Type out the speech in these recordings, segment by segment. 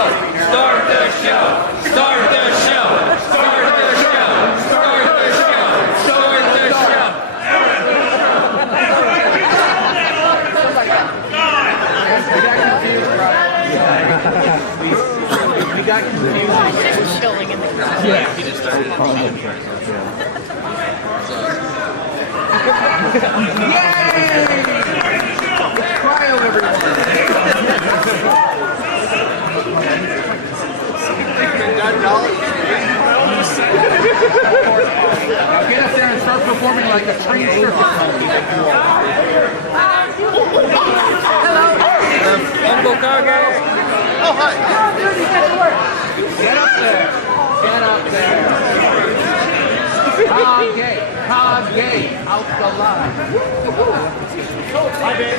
Start the show! Start the show! Start the show! Start the show! Start the show! We got confused. Just chilling in the crowd. Yeah, he just started. Yay! Trial, everyone. Now get up there and start performing like a trained circus monkey. Uncle Kage! Oh, hi. Get up there. Get up there. Kage. Kage. Out the line. Hi, babe.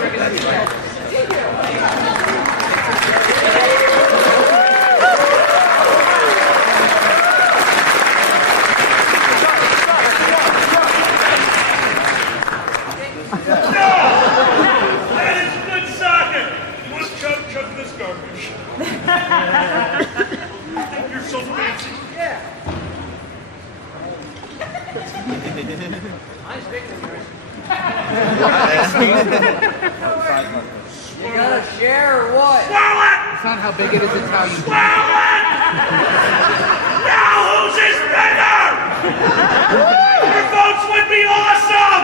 You're so fancy. Yeah. You gotta share or what? Swallow it! It's not how big it is, it's how you do it. Swallow it! Now whose is bigger? Your votes would be awesome!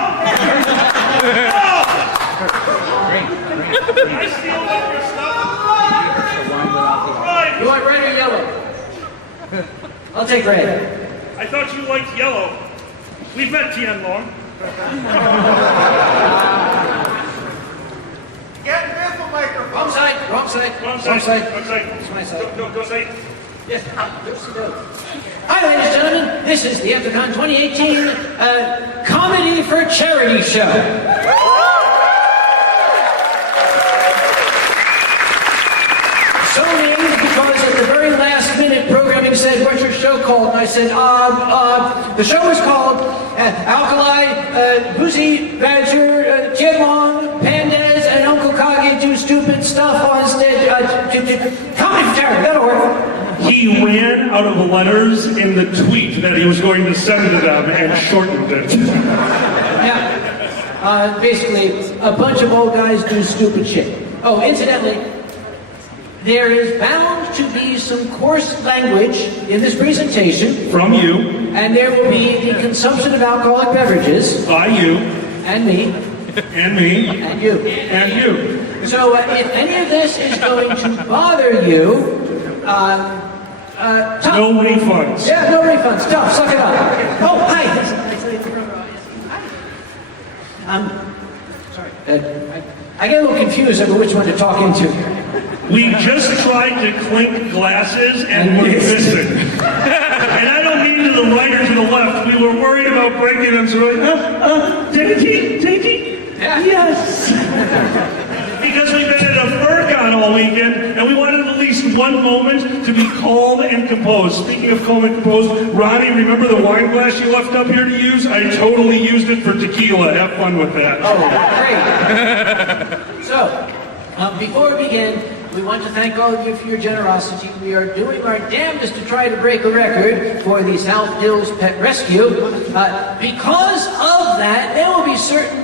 Oh! Can I steal one of your stuff? Right. You want red or yellow? I'll take red. I thought you liked yellow. We've met Tian Long. Get this microphone. Wrong side, wrong side, Wrong wrong side. side. Wrong side. It's my side. Don't say. Yes. Hi, ladies and gentlemen. This is the Anthrocon 2018 Comedy for Charity Show. So named because at the very last minute programming said, "What's your show called?" And I said, the show is called Alkali, Boozy, Badger, Tianlong, Pandas, and Uncle Kage do stupid stuff on stage. Comedy for charity, that'll work. He ran out of the letters in the tweet that he was going to send to them and shortened it. Yeah. Basically, a bunch of old guys do stupid shit. Oh, incidentally, there is bound to be some coarse language in this presentation, From you, and there will be the consumption of alcoholic beverages, by you, and me, and me, and you. and you. So if any of this is going to bother you, tough. No refunds. Yeah, no refunds. Tough, suck it up. Oh, hi. Sorry. I get a little confused over which one to talk into. We just tried to clink glasses and we're missing. And I don't mean to the right or to the left. We were worried about breaking them, so we're like, Dainty? Yeah. Yes. Because we've been at a FurCon all weekend, and we wanted at least one moment to be calm and composed. Speaking of calm and composed, Ronnie, remember the wine glass you left up here to use? I totally used it for tequila. Have fun with that. Oh, great. So, before we begin, we want to thank all of you for your generosity. We are doing our damnedest to try to break a record for the South Hills Pet Rescue. Because of that, there will be certain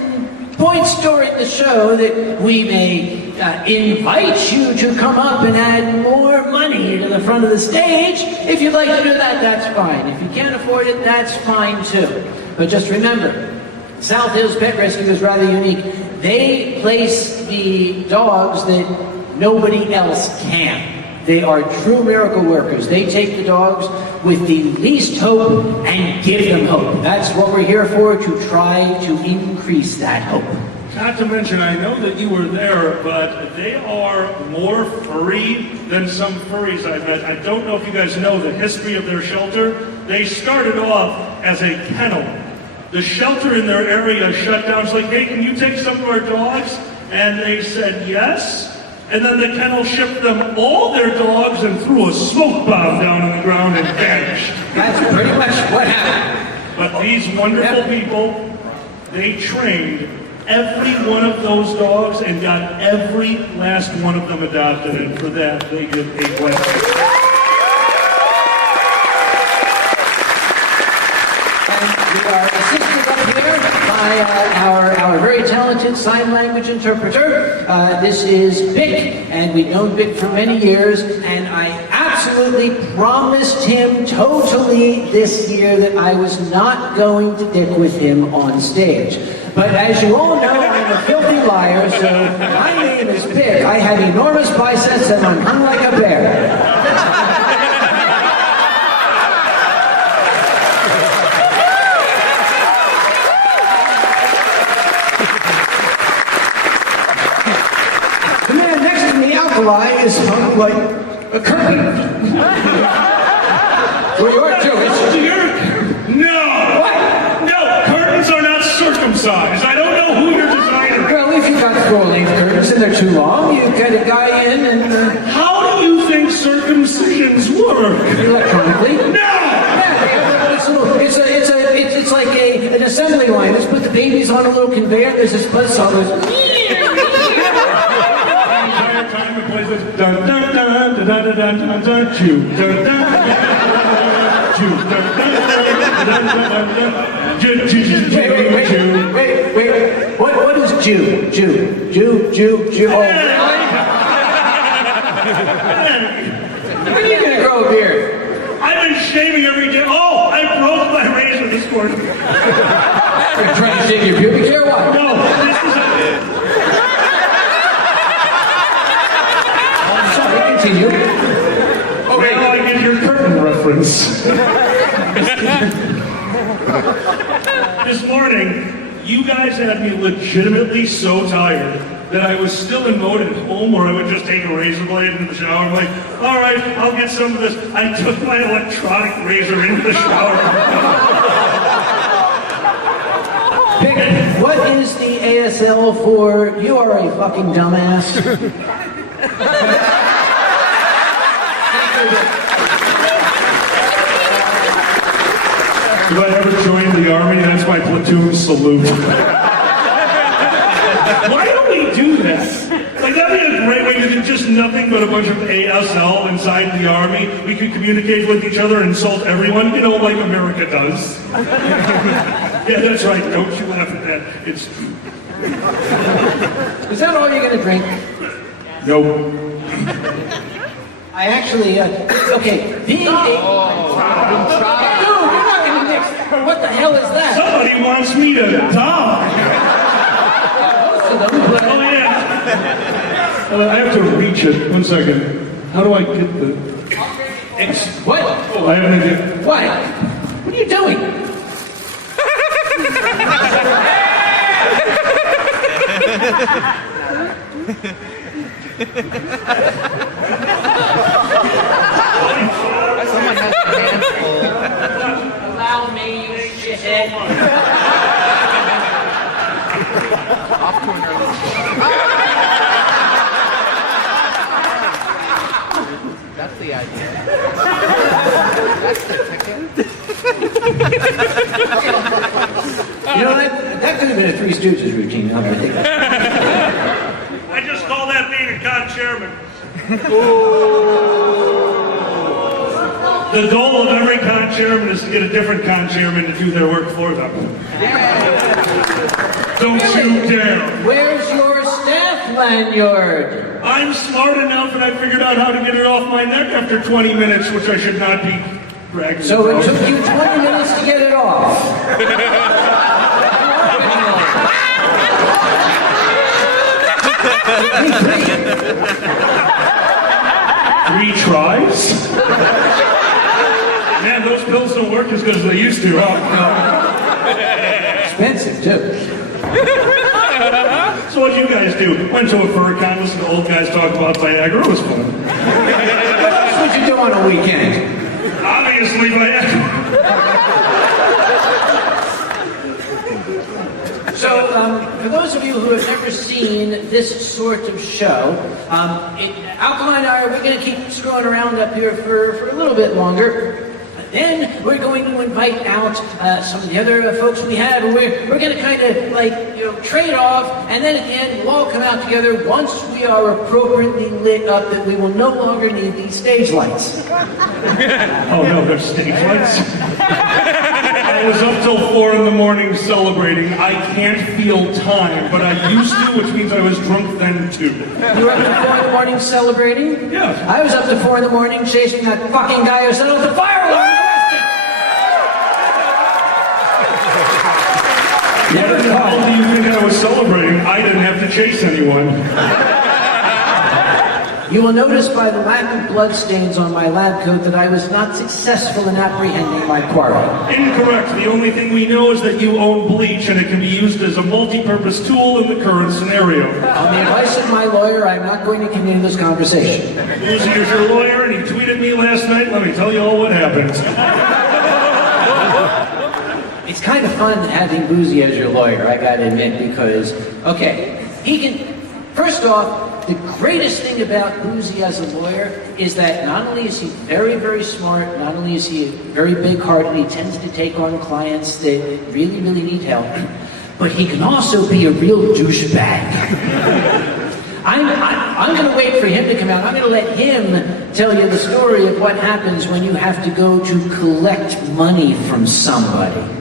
points during the show that we may invite you to come up and add more money to the front of the stage. If you'd like to do that, that's fine. If you can't afford it, that's fine too. But just remember, South Hills Pet Rescue is rather unique. They place the dogs that nobody else can. They are true miracle workers. They take the dogs with the least hope and give them hope. That's what we're here for, to try to increase that hope. Not to mention, I know that you were there, but they are more furry than some furries I've met. I don't know if you guys know the history of their shelter. They started off as a kennel. The shelter in their area shut down. It's like, hey, can you take some of our dogs? And they said yes. And then the kennel shipped them all their dogs and threw a smoke bomb down on the ground and vanished. That's pretty much what happened. But these wonderful people, they trained every one of those dogs and got every last one of them adopted, and for that, they get a blessing. We are assisted up here by our very talented sign language interpreter. This is Vic, and we've known Vic for many years, and I absolutely promised him totally this year that I was not going to dick with him on stage. But as you all know, I'm a filthy liar, so my name is Vic. I have enormous biceps and I'm hung like a bear. Is hung like a curtain. Well, you are Jewish. No! What? No, curtains are not circumcised. I don't know who your designer is. Well, if you got full-length curtains and they're too long, you get a guy in and... How do you think circumcisions work? Electronically? No! Yeah, it's like an assembly line. Let's put the babies on a little conveyor. There's this buzzsaw. Dun dun dun dun dun dun dun dun dun Jew dun dun Jew dun dun dun dun Wait. What is Jew? Jew. Oh, really? When are you gonna grow a beard? I've been shaving every day. Oh, I broke my razor this morning. You're trying to shave your pubic hair? What? No, this is Continue. Okay, now I get your curtain reference. This morning, you guys had me legitimately so tired that I was still in mode at home where I would just take a razor blade into the shower. I'm like, all right, I'll get some of this. I took my electronic razor into the shower. What is the ASL for you are a fucking dumbass? If I ever joined the Army, that's my platoon salute. Why don't we do that? Like, that'd be a great way to do just nothing but a bunch of ASL inside the Army. We could communicate with each other and insult everyone, you know, like America does. Yeah, that's right. Don't you laugh at that. It's... Is that all you're going to drink? No. I actually, okay, being a... Dude, you're not going to mix... What the hell is that? Somebody wants me to talk. Most of them, but... Oh, yeah. I have to reach it. 1 second. How do I get the... What? Oh, I have an idea. What? What are you doing? Someone has a handful. Allow me, you shithead. Off to an early That's the idea. That's the ticket. You know what? That could have been a Three Stooges routine. I'll take that. I just call that being a con chairman. The goal of every con chairman is to get a different con chairman to do their work for them. Don't you dare. Where's your staff lanyard? I'm smart enough and I figured out how to get it off my neck after 20 minutes, which I should not be bragging So about. it took you 20 minutes to get it off. 3 tries? Man, those pills don't work as good as they used to, huh? Expensive, too. So what'd you guys do? Went to a fur con, listened to old guys talk about Viagra. It was fun. What else would you do on a weekend? Obviously, Viagra. So, for those of you who have never seen this sort of show, Alkaline and I, we're going to keep screwing around up here for a little bit longer. Then we're going to invite out some of the other folks we have, and we're going to kind of like, trade off, and then at the end we'll all come out together once we are appropriately lit up that we will no longer need these stage lights. Oh no, there's stage lights? I was up till 4 in the morning celebrating. I can't feel time, but I used to, which means I was drunk then too. You were up to 4 in the morning celebrating? Yeah. I was up to 4 in the morning chasing that fucking guy who set off the fire alarm. Never How caught. do you think I was celebrating? I didn't have to chase anyone. You will notice by the lack of blood stains on my lab coat that I was not successful in apprehending my quarry. Incorrect. The only thing we know is that you own bleach and it can be used as a multi-purpose tool in the current scenario. On the advice of my lawyer, I'm not going to continue this conversation. Lucy is your lawyer and he tweeted me last night. Let me tell you all what happened. It's kind of fun having Boozy as your lawyer, I gotta admit, because, okay, he can, first off, the greatest thing about Boozy as a lawyer is that not only is he very, very smart, not only is he very big-hearted, he tends to take on clients that really, really need help, but he can also be a real douchebag. I'm going to wait for him to come out. I'm going to let him tell you the story of what happens when you have to go to collect money from somebody.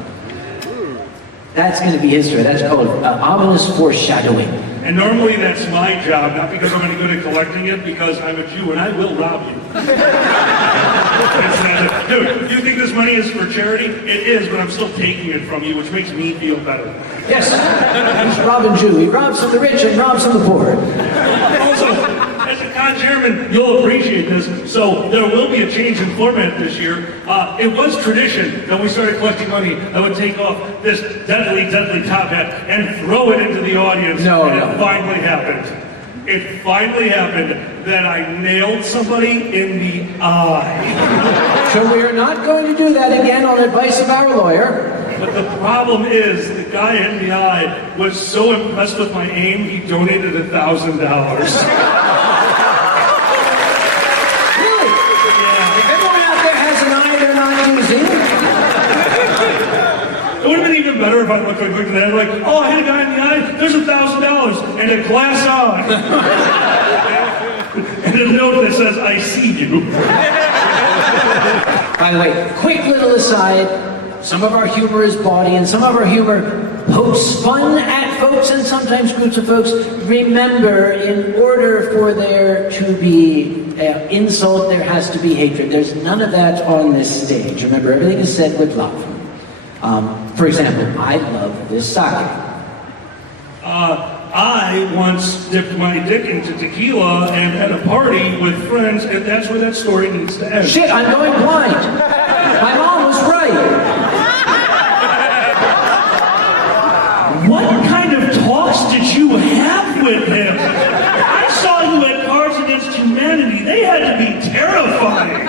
That's going to be his story. That's called ominous foreshadowing. And normally that's my job, not because I'm any good at collecting it, because I'm a Jew and I will rob you. Dude, you think this money is for charity? It is, but I'm still taking it from you, which makes me feel better. Yes, he's robbing Jew. He robs from the rich and robs from the poor. Also, as a con chairman, you'll appreciate this. So there will be a change in format this year. It was tradition that we started collecting money. I would take off this deadly, deadly top hat and throw it into the audience. No. It finally happened. It finally happened that I nailed somebody in the eye. So we are not going to do that again on advice of our lawyer. But the problem is, the guy in the eye was so impressed with my aim, he donated $1,000. Really? Yeah. If everyone out there has an eye they're not using, It would have been even better if I looked like that, like, oh, I hit a guy in the eye, there's $1,000 and a glass eye. And a note that says, I see you. by the way, quick little aside, some of our humor is bawdy and some of our humor pokes fun at folks and sometimes groups of folks. Remember, in order for there to be insult, there has to be hatred. There's none of that on this stage. Remember, everything is said with love. For example, I love this sake. I once dipped my dick into tequila and had a party with friends, and that's where that story needs to end. Shit, I'm going blind. My mom was right. What kind of talks did you have with him? I saw you at Cards Against Humanity. They had to be terrifying.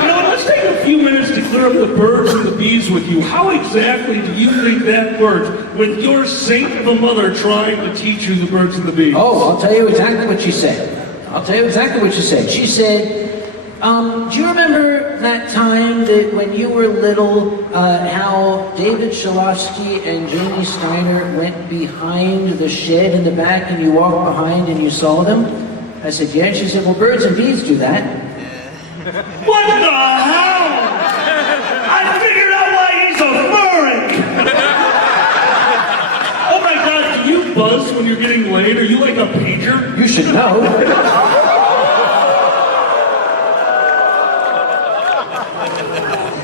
You know what, let's take a few minutes to clear up the birds and the bees with you. How exactly do you think that works with your saint of a mother trying to teach you the birds and the bees? Oh, I'll tell you exactly what she said. She said, do you remember that time that when you were little, how David Shilofsky and Janie Steiner went behind the shed in the back and you walked behind and you saw them? I said, yeah. And she said, well, birds and bees do that. What the hell? I figured out why he's a furry! Oh my god, do you buzz when you're getting laid? Are you like a pager? You should know.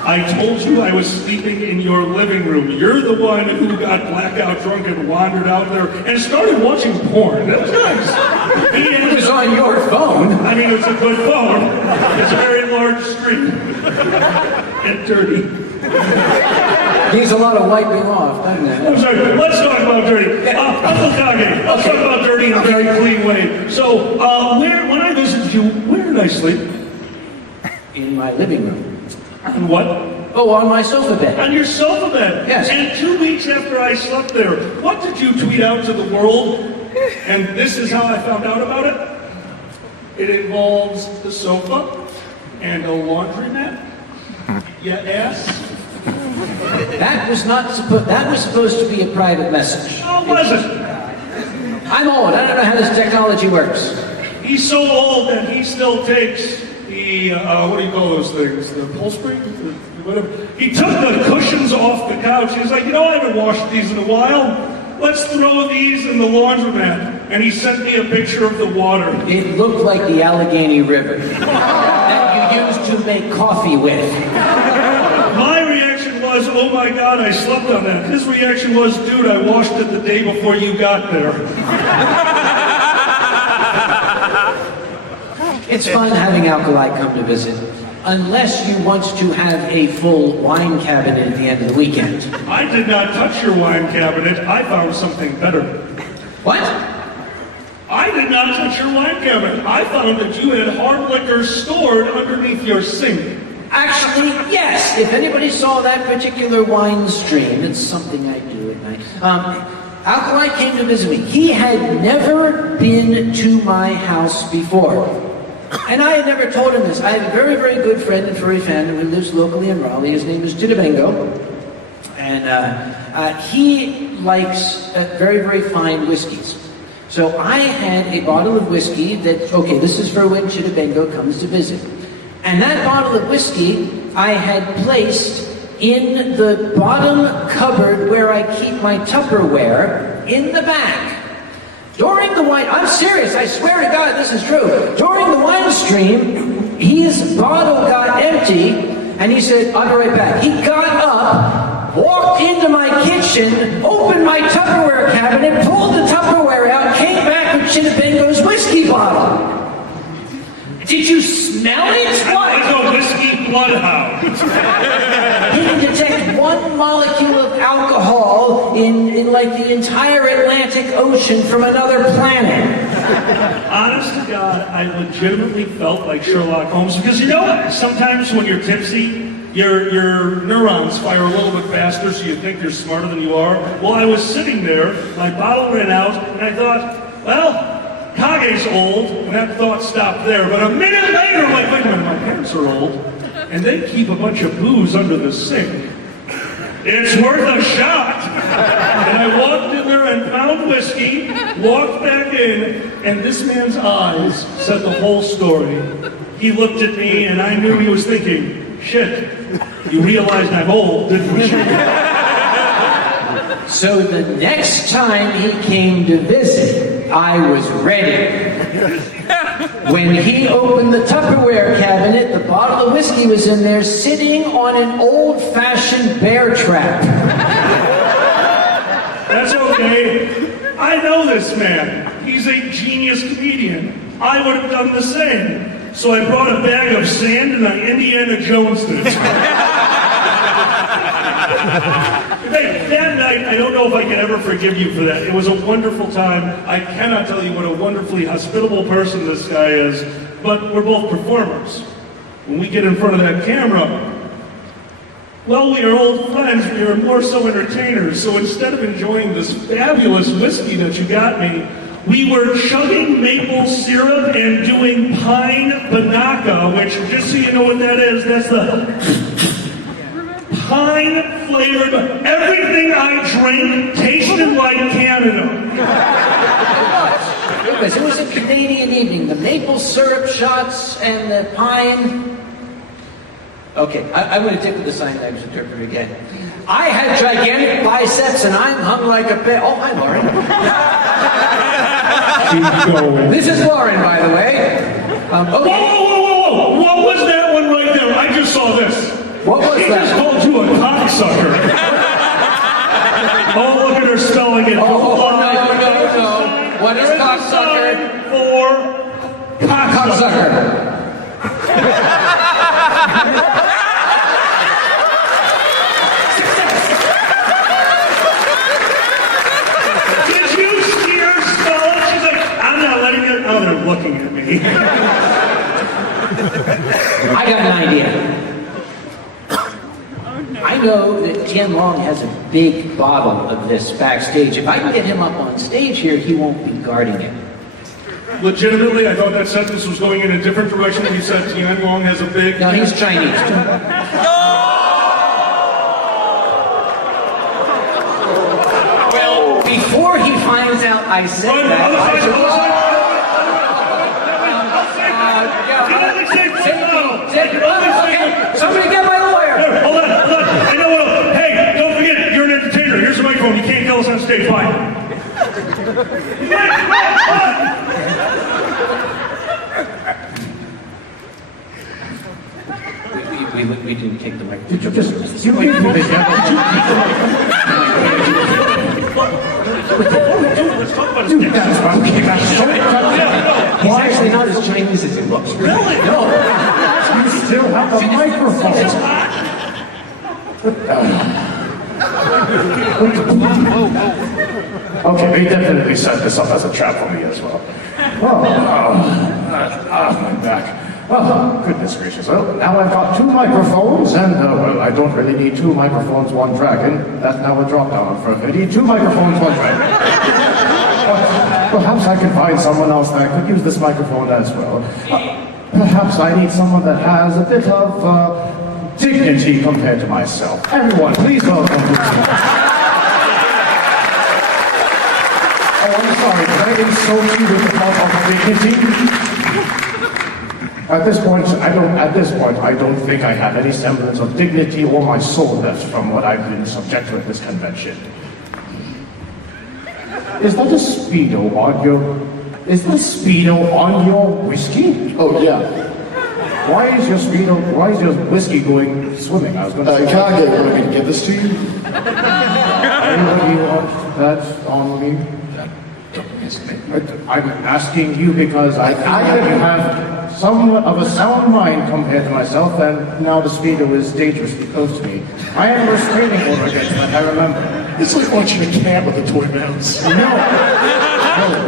I told you I was sleeping in your living room. You're the one who got blackout drunk and wandered out there and started watching porn. That was nice. It was on your phone. I mean, it's a good phone. It's a very large screen. And dirty. Needs a lot of wiping off, doesn't it? I'm sorry, let's talk about dirty. Uncle Kage, let's talk about dirty in a very clean way. So, when I visited you, where did I sleep? In my living room. On what? Oh, on my sofa bed. On your sofa bed? Yes. And 2 weeks after I slept there, what did you tweet out to the world? And this is how I found out about it. It involves the sofa and a laundromat Yes? That was not supposed. That was supposed to be a private message. Oh, was it? I'm old. I don't know how this technology works. He's so old that he still takes the, what do you call those things? The upholstery? Whatever. He took the cushions off the couch. He was like, you know, I haven't washed these in a while. Let's throw these in the laundromat. And he sent me a picture of the water. It looked like the Allegheny River that you used to make coffee with. My reaction was, oh my God, I slept on that. His reaction was, dude, I washed it the day before you got there. It's fun having Alkali come to visit, unless you want to have a full wine cabinet at the end of the weekend. I did not touch your wine cabinet. I found something better. What? I did not touch your wine cabinet. I found that you had hard liquor stored underneath your sink. Actually, yes. If anybody saw that particular wine stream, it's something I do at night. Alkali came to visit me. He had never been to my house before. And I had never told him this. I have a very, very good friend and furry fan who lives locally in Raleigh. His name is Chitabengo. And he likes very, very fine whiskeys. So I had a bottle of whiskey that, okay, this is for when Chitabengo comes to visit. And that bottle of whiskey I had placed in the bottom cupboard where I keep my Tupperware in the back. During the wine, I'm serious, I swear to God this is true. During the wine stream, his bottle got empty and he said, I'll be right back. He got up, walked into my kitchen, opened my Tupperware cabinet, pulled the Tupperware out, came back with Chitabengo's whiskey bottle. Did you smell it? What? Like a whiskey bloodhound. He can detect one molecule of alcohol in like the entire Atlantic Ocean from another planet. Honest to God, I legitimately felt like Sherlock Holmes because you know what? Sometimes when you're tipsy, your neurons fire a little bit faster so you think you're smarter than you are. Well, I was sitting there, my bottle ran out, and I thought, well, Kage's old, and that thought stopped there. But a minute later, I'm like, wait a minute, my parents are old, and they keep a bunch of booze under the sink. It's worth a shot. And I walked in there and found whiskey, walked back in, and this man's eyes said the whole story. He looked at me, and I knew he was thinking, shit, you realized I'm old, didn't you? So the next time he came to visit, I was ready. When he opened the Tupperware cabinet, the bottle of whiskey was in there sitting on an old-fashioned bear trap. That's okay. I know this man. He's a genius comedian. I would have done the same. So I brought a bag of sand and I Indiana Jones'd it. That night, I don't know if I can ever forgive you for that. It was a wonderful time. I cannot tell you what a wonderfully hospitable person this guy is, but we're both performers. When we get in front of that camera, well, we are old friends, we are more so entertainers, so instead of enjoying this fabulous whiskey that you got me, we were chugging maple syrup and doing pine banaka, which, just so you know what that is, that's the pine-flavored, everything I drank tasted like Canada. It was a Canadian evening. The maple syrup shots and the pine. Okay, I'm going to take the sign language interpreter again. I had gigantic biceps and I'm hung like a bear. Oh, hi, Lauren. Keep going. This is Lauren, by the way. Okay. Whoa! What was that one right there? I just saw this. What was She that? just called you a cocksucker. Oh, look at her spelling it. Oh, no. What is cocksucker? For cocksucker. Did you see her spell it? She's like, I'm not letting her. Oh, they're looking at me. I got an idea. I know that Tian Long has a big bottle of this backstage. If I can get him up on stage here, he won't be guarding it. Legitimately, I thought that sentence was going in a different direction. You said Tian Long has a big... No, he's Chinese. before he finds out I said Run, that, other I side, should- other side. Somebody get my lawyer! Here, hold on. I know what. Hey, don't forget, you're an entertainer. Here's the microphone. You can't kill us on stage. Fine. We didn't take the mic. You gave me the Let's talk about his Dude, that's what I'm getting at. He's actually not as Chinese as he looks. Really? No, you still have the microphone. Okay, they definitely set this up as a trap for me as well. My back. Oh, goodness gracious. Well, now I've got two microphones, and, well, I don't really need two microphones, one dragon. That's now a drop-down for I need two microphones, one dragon. But perhaps I can find someone else that could use this microphone as well. Perhaps I need someone that has a bit of, dignity compared to myself. Everyone, please welcome to Oh, I'm sorry, did I insult you with the thought of dignity? At this point, I don't think I have any semblance of dignity or my soul left from what I've been subject to at this convention. Is that a Speedo on your whiskey? Oh, yeah. Why is your whiskey going swimming? I was going to say. Kage wanted me to give this to you. Anybody want that on me? I'm asking you because I think that you have somewhat of a sound mind compared to myself, and now the Speedo is dangerously close to me. I have a restraining order against that, I remember. It's like watching a camp with the toy mounts. No,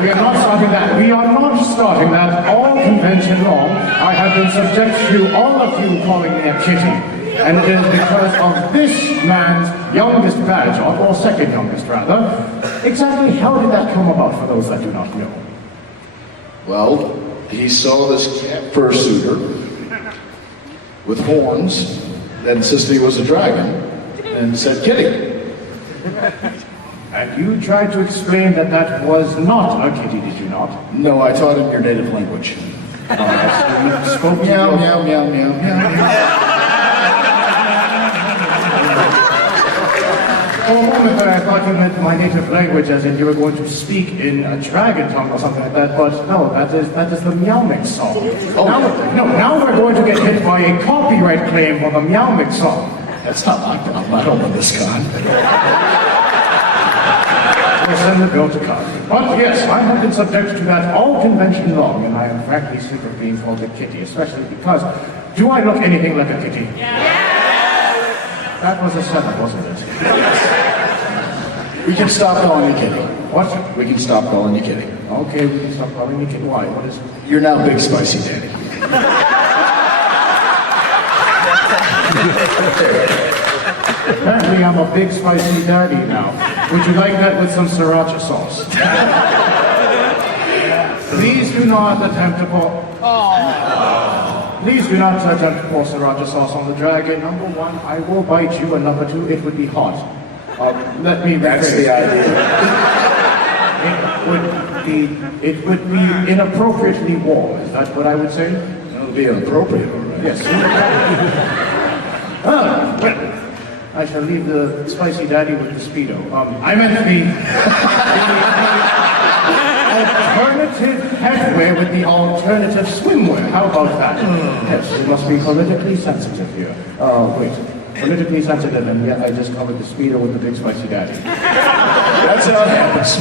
we are not starting that. We are not starting that. All convention long, I have been subject to all of you calling me a kitty. And it is because of this man's youngest badge, or second youngest rather. Exactly how did that come about for those that do not know? Well, he saw this camp fursuiter with horns that insisted he was a dragon and said, kitty. And you tried to explain that that was not a kitty, did you not? No, I taught him your native language. So you spoke to Meow, your- meow, meow, meow, meow, meow. For a moment there, I thought you meant my native language, as in you were going to speak in a dragon tongue or something like that, but no, that is the Meow Mix song. Oh. Now we're going to get hit by a copyright claim for the Meow Mix song. That's not my problem. I don't want this gun. We'll send the bill to Congress. But yes, I have been subject to that all convention long, and I am frankly sick of being called a kitty, especially because, do I look anything like a kitty? That was a 7, wasn't it? We can stop calling you kitty. What? We can stop calling you kitty. Okay, we can stop calling me kitty. Why? What is it? You're now Big Spicy Daddy. Apparently I'm a big spicy daddy now. Would you like that with some sriracha sauce? Please do not attempt to pour... Please do not attempt to pour sriracha sauce on the dragon. Number one, I will bite you, and number two, it would be hot. Let me That's rephrase. the idea. It would be inappropriately warm. Is that what I would say? It'll be inappropriate, all right? Yes. Well, I shall leave the spicy daddy with the Speedo. I meant the alternative headwear with the alternative swimwear. How about that? Yes, we must be politically sensitive here. Wait. Politically sensitive, and yet I just covered the Speedo with the big spicy daddy. That's how it happens.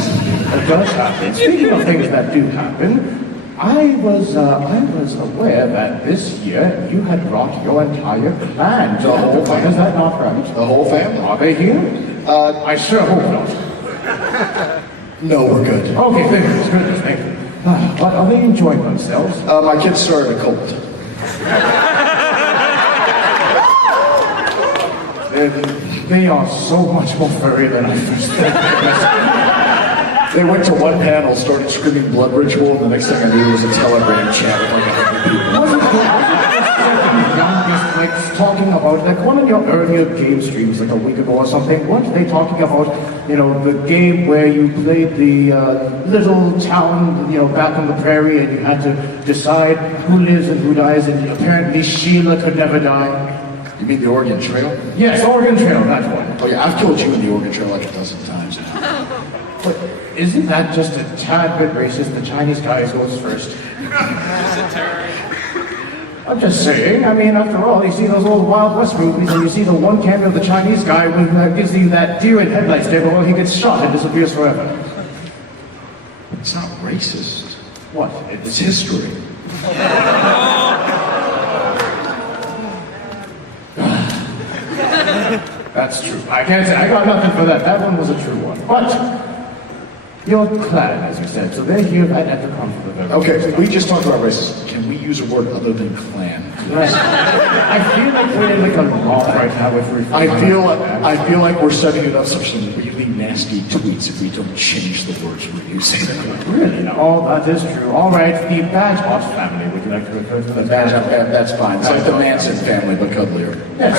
It does happen. Speaking of things that do happen, I was aware that this year you had brought your entire band. The whole family. Is that not right? The whole family. Are they here? I sure hope not. No, we're good. Okay, goodness, thank you. But are they enjoying themselves? My kids started a cult. They are so much more furry than I first thought. They went to one panel, started screaming blood ritual, and the next thing I knew was a telegram chat with like 100 people. Wasn't the youngest like talking about, like one of your earlier game streams like a week ago or something, weren't they talking about, you know, the game where you played the little town, you know, back on the prairie and you had to decide who lives and who dies, and apparently Sheila could never die? You mean the Oregon Trail? Yes, Oregon Trail, that one. Oh yeah, I've killed you in the Oregon Trail like a dozen times now. But isn't that just a tad bit racist? The Chinese guy goes first. I'm just saying, I mean, after all, you see those old Wild West movies and you see the one cameo of the Chinese guy when gives you that deer in headlights there, well, he gets shot and disappears forever. It's not racist. What? It's history. That's true. I can't say, I got nothing for that. That one was a true one. But, your clan, as you said, so they're here at Anthrocon for the very Okay, we just talked about racism. Can we use a word other than clan? Right. I feel like we're in like a law right now if we're... I feel like we're setting it up for some really nasty tweets if we don't change the words we're using. Really? Oh, that is true. All right, the Badgeoff family. Would you like to refer to the Badgeoff family? That's fine. It's like the Manson family, but cuddlier. Yes.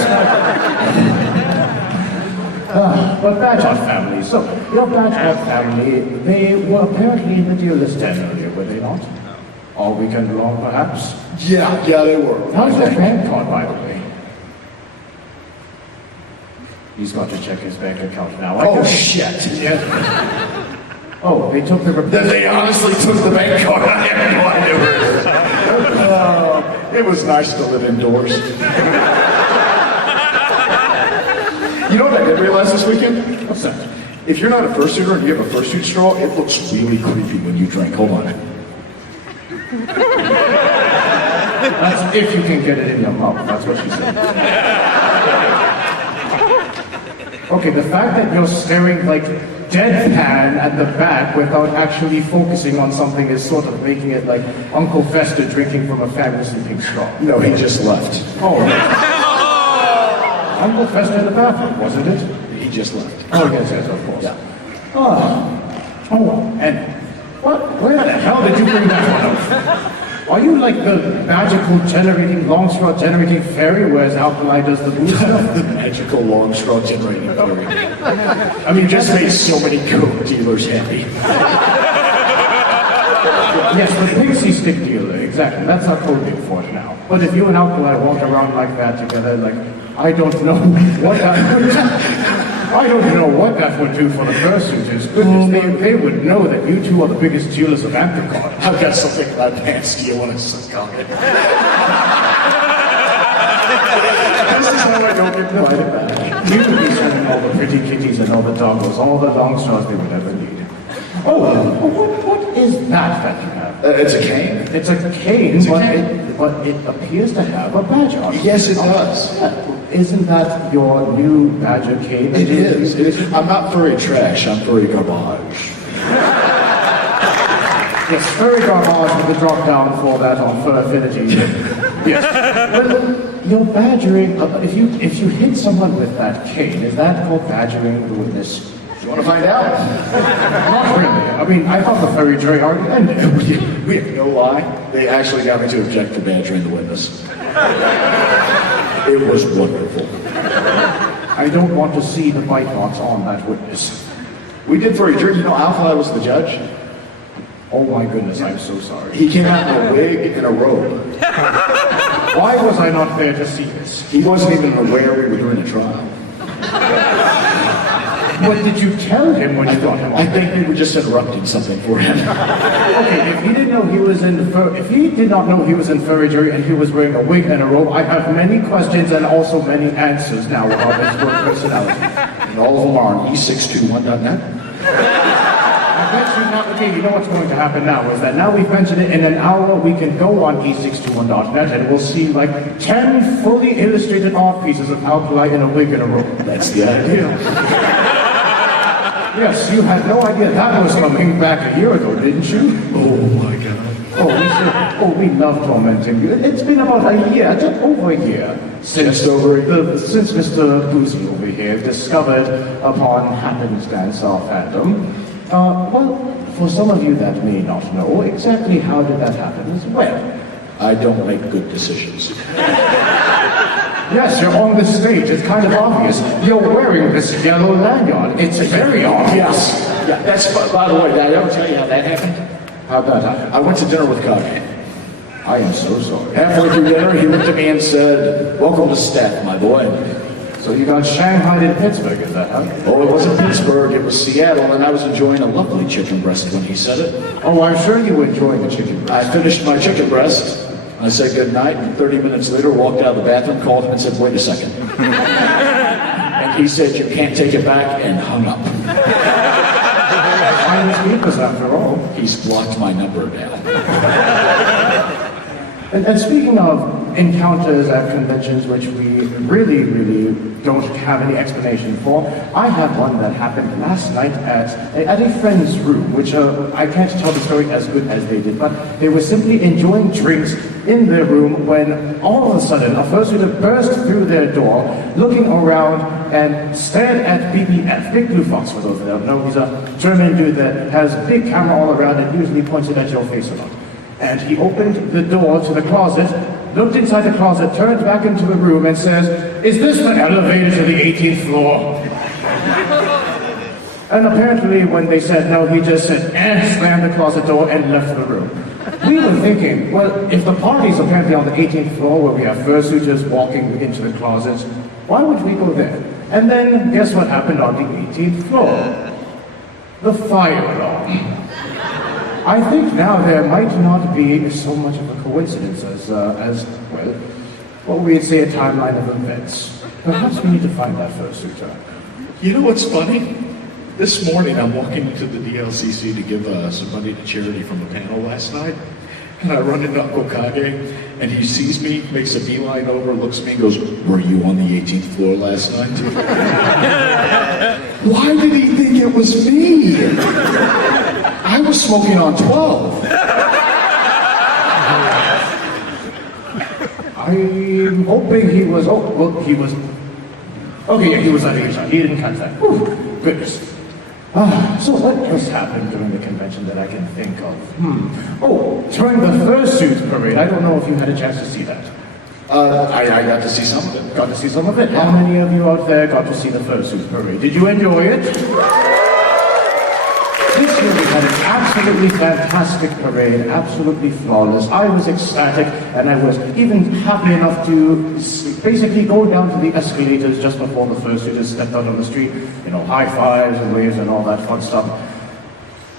But Badgeoff family. So, your Badgeoff family, they were apparently in the dealer's den earlier, were they not? All weekend long, perhaps? Yeah, they were. How's their bank card, by the way? He's got to check his bank account now. Oh, shit. Yes. Oh, they took the... They honestly took the bank card. I have no idea. It was nice to live indoors. You know what I did realize this weekend? What's that? If you're not a fursuiter and you have a fursuit straw, it looks really creepy when you drink. Hold on. That's if you can get it in your mouth. That's what she said. Okay, the fact that you're staring like deadpan at the back without actually focusing on something is sort of making it like Uncle Fester drinking from a fantasy pink straw. No, he just left. Oh. Uncle Fester in the bathroom, wasn't it? He just left. Oh, yes, of course. Yeah. And where the hell did you bring that one up? Are you like the magical generating, long straw generating fairy, whereas Alkali does the blue stuff? The magical long straw generating theory. I mean, just made so many coke dealers happy. Yes, the pixie stick dealer, exactly. That's our code name for it now. But if you and Alkali walk around like that together, like, I don't know what that would I don't know what that would do for the fursuiters. Goodness, they would know that you two are the biggest jewelers of Anthrocon. I've got something in my pants. Do you want to suck on it? This is how I don't get invited back. You would be sending all the pretty kitties and all the doggos, all the long straws they would ever need. What is that you have? It's a cane. It's a cane, but it appears to have a badge on it. Yes, it does. Isn't that your new badger cane? It is. I'm not furry trash. I'm furry garbage. Yes, furry garbage with the drop down for that on Fur Affinity. Yes. But you're badgering. If you hit someone with that cane, is that called badgering the witness? You want to find out? Not really. I mean, I thought the furry jury already ended. We have no lie. They actually got me to object to badgering the witness. It was wonderful. I don't want to see the bite marks on that witness. We did furry jury. You know, Alpha was the judge. Oh my goodness, I'm so sorry. He came out in a wig and a robe. Why was I not there to see this? He wasn't even aware we were doing a trial. What did you tell him when you brought him on? I think we were just interrupting something for him. Okay, if he didn't know he was in if he did not know he was in furry jury and he was wearing a wig and a robe, I have many questions and also many answers now about his work personality. And all of them are on e621.net. Okay, you know what's going to happen now is that now we've mentioned it, in an hour we can go on e621.net and we'll see like 10 fully illustrated art pieces of Alkali in a wig and a robe. That's the idea. Yes, you had no idea that was coming back a year ago, didn't you? Oh my God. We love tormenting you. It's been about a year, just over a year, since Mr. Boozy over here discovered upon happenstance our fandom. Well, for some of you that may not know, exactly how did that happen as well? I don't make good decisions. Yes, you're on the stage. It's kind of obvious. You're wearing this yellow lanyard. It's very obvious. Yeah, that's, by the way, did I ever tell you how that happened? How'd that happen? I went to dinner with Kage. I am so sorry. Halfway through dinner, he looked at me and said, "Welcome to Staff, my boy." So you got shanghaied in Pittsburgh, is that how? Oh, it wasn't Pittsburgh, it was Seattle, and I was enjoying a lovely chicken breast when he said it. Oh, I'm sure you enjoyed the chicken breast. I finished my chicken breast, I said goodnight, and 30 minutes later walked out of the bathroom, called him and said, "Wait a second." And he said, "You can't take it back," and hung up. Chinese speakers, after all. He's blocked my number now. And speaking of encounters at conventions which we really don't have any explanation for, I have one that happened last night at a friend's room, which I can't tell the story as good as they did, but they were simply enjoying drinks in their room when all of a sudden a fursuiter burst through their door, looking around and stared at BBF, Big Blue Fox for those that don't know. He's a German dude that has a big camera all around and usually points it at your face a lot. And he opened the door to the closet, looked inside the closet, turned back into the room and says, "Is this the elevator to the 18th floor?" And apparently when they said no, he just said, slammed the closet door and left the room. We were thinking, well, if the party's apparently on the 18th floor where we have fursuiters walking into the closet, why would we go there? And then guess what happened on the 18th floor? The fire alarm. I think now there might not be so much of a coincidence as well, what we'd say a timeline of events. Perhaps we need to find that fursuiter. You know what's funny? This morning I'm walking to the DLCC to give some money to charity from a panel last night, and I run into Uncle Kage, and he sees me, makes a beeline over, looks at me and goes, "Were you on the 18th floor last night?" Why did he think it was me? I was smoking on 12. I'm hoping he was, he was, okay, yeah, he was on the inside. He didn't catch that. Whew, goodness. So what else happened during the convention that I can think of? Oh, during the fursuit parade. I don't know if you had a chance to see that. I got to see some of it. Got to see some of it? How many of you out there got to see the fursuit parade? Did you enjoy it? This year we had an absolutely fantastic parade, absolutely flawless. I was ecstatic, and I was even happy enough to basically go down to the escalators just before the fursuiters stepped out on the street. You know, high fives and waves and all that fun stuff.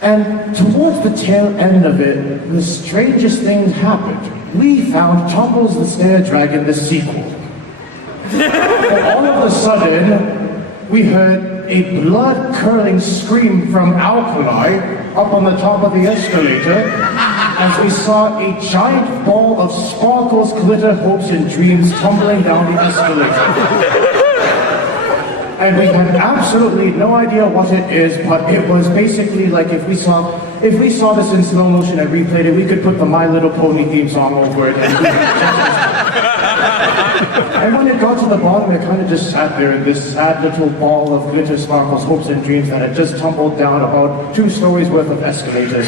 And towards the tail end of it, the strangest thing happened. We found Chuckles the Stair Dragon, the sequel. And all of a sudden, we heard a blood-curdling scream from Alkali up on the top of the escalator as we saw a giant ball of sparkles, glitter, hopes, and dreams tumbling down the escalator. And we had absolutely no idea what it is, but it was basically like if we saw this in slow motion and replayed it, we could put the My Little Pony theme song over it. And when it got to the bottom, it kind of just sat there in this sad little ball of glitter, sparkles, hopes, and dreams that had just tumbled down about 2 stories worth of escalators.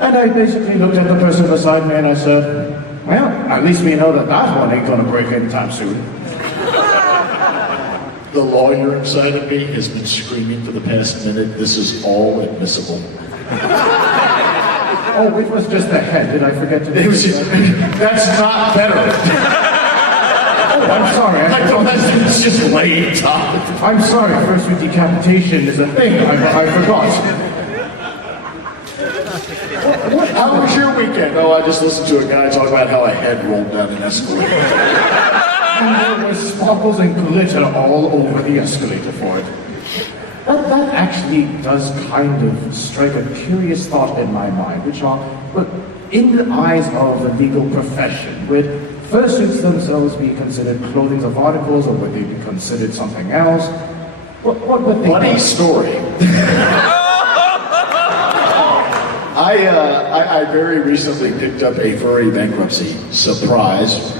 And I basically looked at the person beside me and I said, well, at least we know that one ain't gonna break anytime soon. The lawyer inside of me has been screaming for the past minute, "This is all admissible." Oh, it was just the head. Did I forget to do that? That's not better. Oh, I'm sorry. It's just late. I'm sorry. Fursuit decapitation is a thing. I forgot. How was your weekend? Oh, I just listened to a guy talk about how a head rolled down an escalator. And there were sparkles and glitter all over the escalator for it. That actually does kind of strike a curious thought in my mind, which are, but in the eyes of the legal profession, would fursuits themselves be considered clothing of articles, or would they be considered something else? What would they Funny be? story. I very recently picked up a furry bankruptcy. Surprise.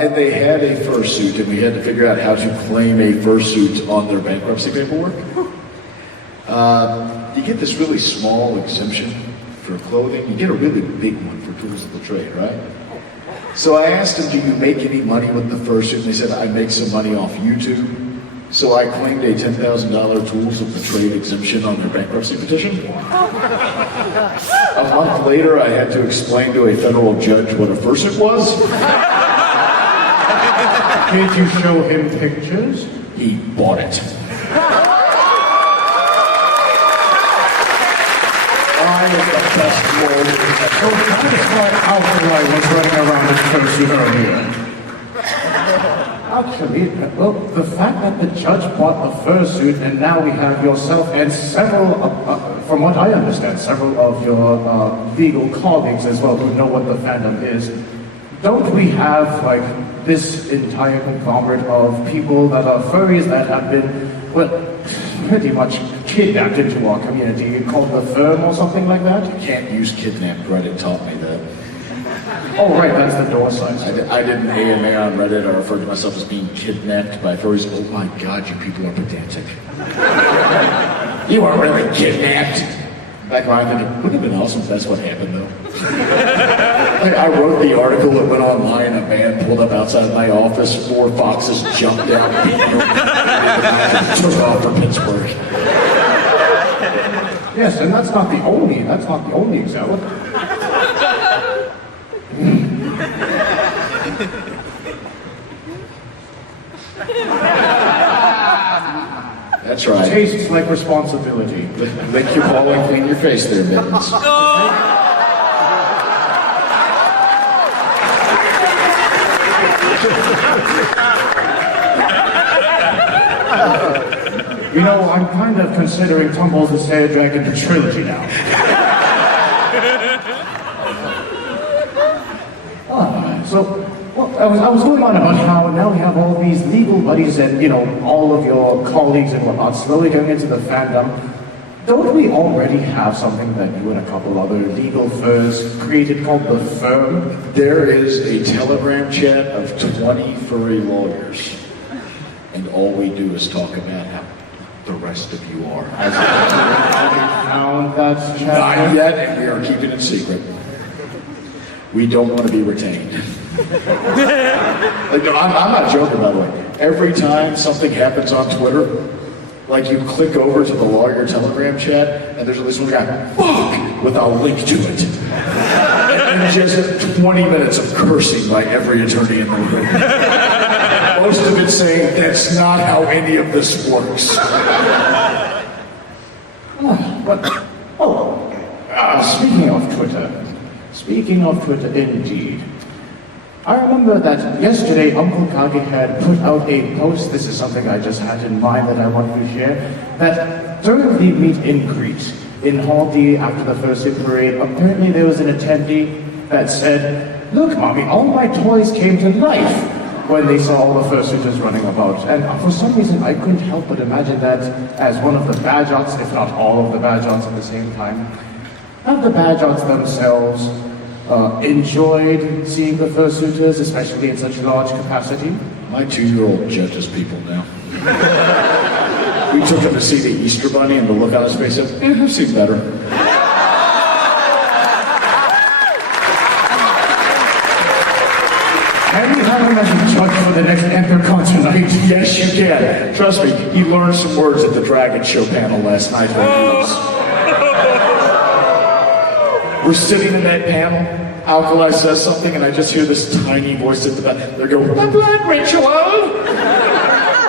And they had a fursuit, and we had to figure out how to claim a fursuit on their bankruptcy paperwork. You get this really small exemption for clothing. You get a really big one for tools of the trade, right? So I asked them, do you make any money with the fursuit? And they said, I make some money off YouTube. So I claimed a $10,000 tools of the trade exemption on their bankruptcy petition. A month later, I had to explain to a federal judge what a fursuit was. Did you show him pictures? He bought it. I was the best lawyer. So that's why Alkali was running around in fursuit earlier. Actually, well, the fact that the judge bought a fursuit and now we have yourself and several, from what I understand, several of your legal colleagues as well who know what the fandom is, don't we have like this entire conglomerate of people that are furries that have been, well, pretty much kidnapped into our community, called the firm or something like that? You can't use kidnapped. Reddit taught me that. Oh, right, that's the door size. I did an AMA on Reddit. I referred to myself as being kidnapped by furries. Oh my God, you people are pedantic. You are really kidnapped. Back when I think it would have been awesome if that's what happened, though. I wrote the article that went online. A man pulled up outside my office. 4 foxes jumped out, beat him, and took off for Pittsburgh. Yes, and that's not the only example. That's right. Tastes like responsibility. Lick your ball and clean your face there, Mittens. You know, I'm kind of considering Tumbles the Slayer Dragon to trilogy now. So, well, I was going on about how now we have all these legal buddies and, you know, all of your colleagues and whatnot slowly going into the fandom. Don't we already have something that you and a couple other legal furs created called the Firm? There is a Telegram chat of 20 furry lawyers. And all we do is talk about how the rest of you are. Have you found that chat? Not yet, and we are keeping it secret. We don't want to be retained. Like, no, I'm not joking, by the way. Every time something happens on Twitter, like you click over to the lawyer Telegram chat, and there's this one guy, fuck, with a link to it. And just 20 minutes of cursing by every attorney in the room. Most of it saying, that's not how any of this works. Speaking of Twitter, indeed. I remember that yesterday Uncle Kage had put out a post, this is something I just had in mind that I wanted to share, that during the meet and greet in Hall D after the first parade, apparently there was an attendee that said, "Look, Mommy, all my toys came to life," when they saw all the fursuiters running about. And for some reason, I couldn't help but imagine that as one of the badgots, if not all of the badgots at the same time. Have the badgots themselves enjoyed seeing the fursuiters, especially in such a large capacity? My 2-year-old judges people now. We took him to see the Easter Bunny, and the look on his face said, I've seen better. Can you have him as a judge for the next Anthrocon tonight? Yes, you can. Trust me, he learned some words at the Dragon Show panel last night. We're sitting in that panel, Alkali says something, and I just hear this tiny voice at the back. They go, the blood ritual!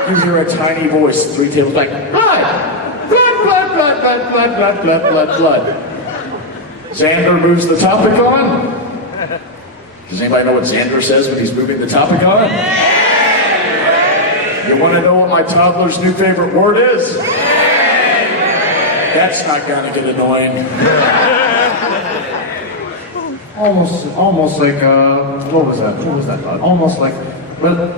You hear a tiny voice, 3 tables back, blood! Blood, blood, blood, blood, blood, blood, blood, blood, blood. Xander moves the topic on. Does anybody know what Xander says when he's moving the topic on? You want to know what my toddler's new favorite word is? That's not gonna get annoying. Almost like, what was that? Almost like, well,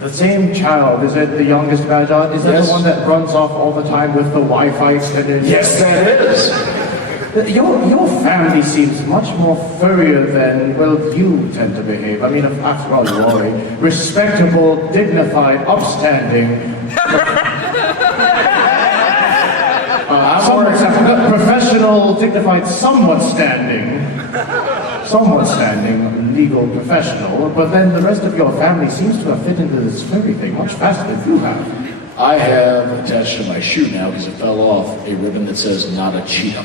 the same child, is it the youngest badger? Is that Yes. the one that runs off all the time with the Wi-Fi extended? Yes, that is. Your family seems much more furrier than, well, you tend to behave. I mean, after all, you are a respectable, dignified, upstanding, professional, dignified, somewhat standing somewhat standing legal professional, but then the rest of your family seems to have fit into this furry thing much faster than you have. I have attached to my shoe now, because it fell off, a ribbon that says, not a cheetah.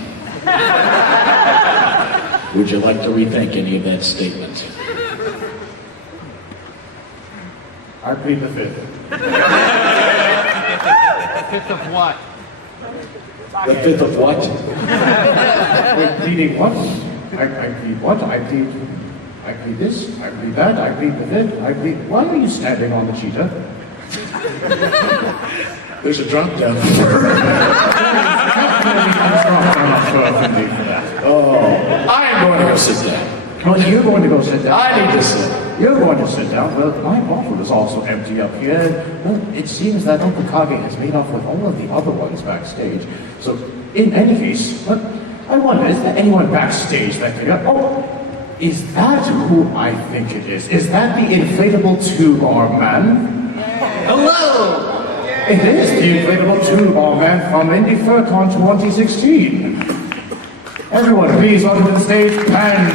Would you like to rethink any of that statement? I plead the fifth. Fifth of what? The fifth of what? Wait, pleading what? I plead what? I plead this, I plead that, I plead the fifth, I plead... Why are you standing on the cheetah? There's a drop down. Oh, I am going to go sit down. Well, you're going to go sit down. I need to sit. You're going to sit down. Well, my bottle is also empty up here. Well, it seems that Uncle Kage has made off with all of the other ones backstage. So, in any case, well, I wonder, is there anyone backstage that can... Oh, is that who I think it is? Is that the inflatable two-arm man? Hello! It is the inflatable two-arm man from Anthrocon 2016. Everyone, please welcome to the stage, Pan.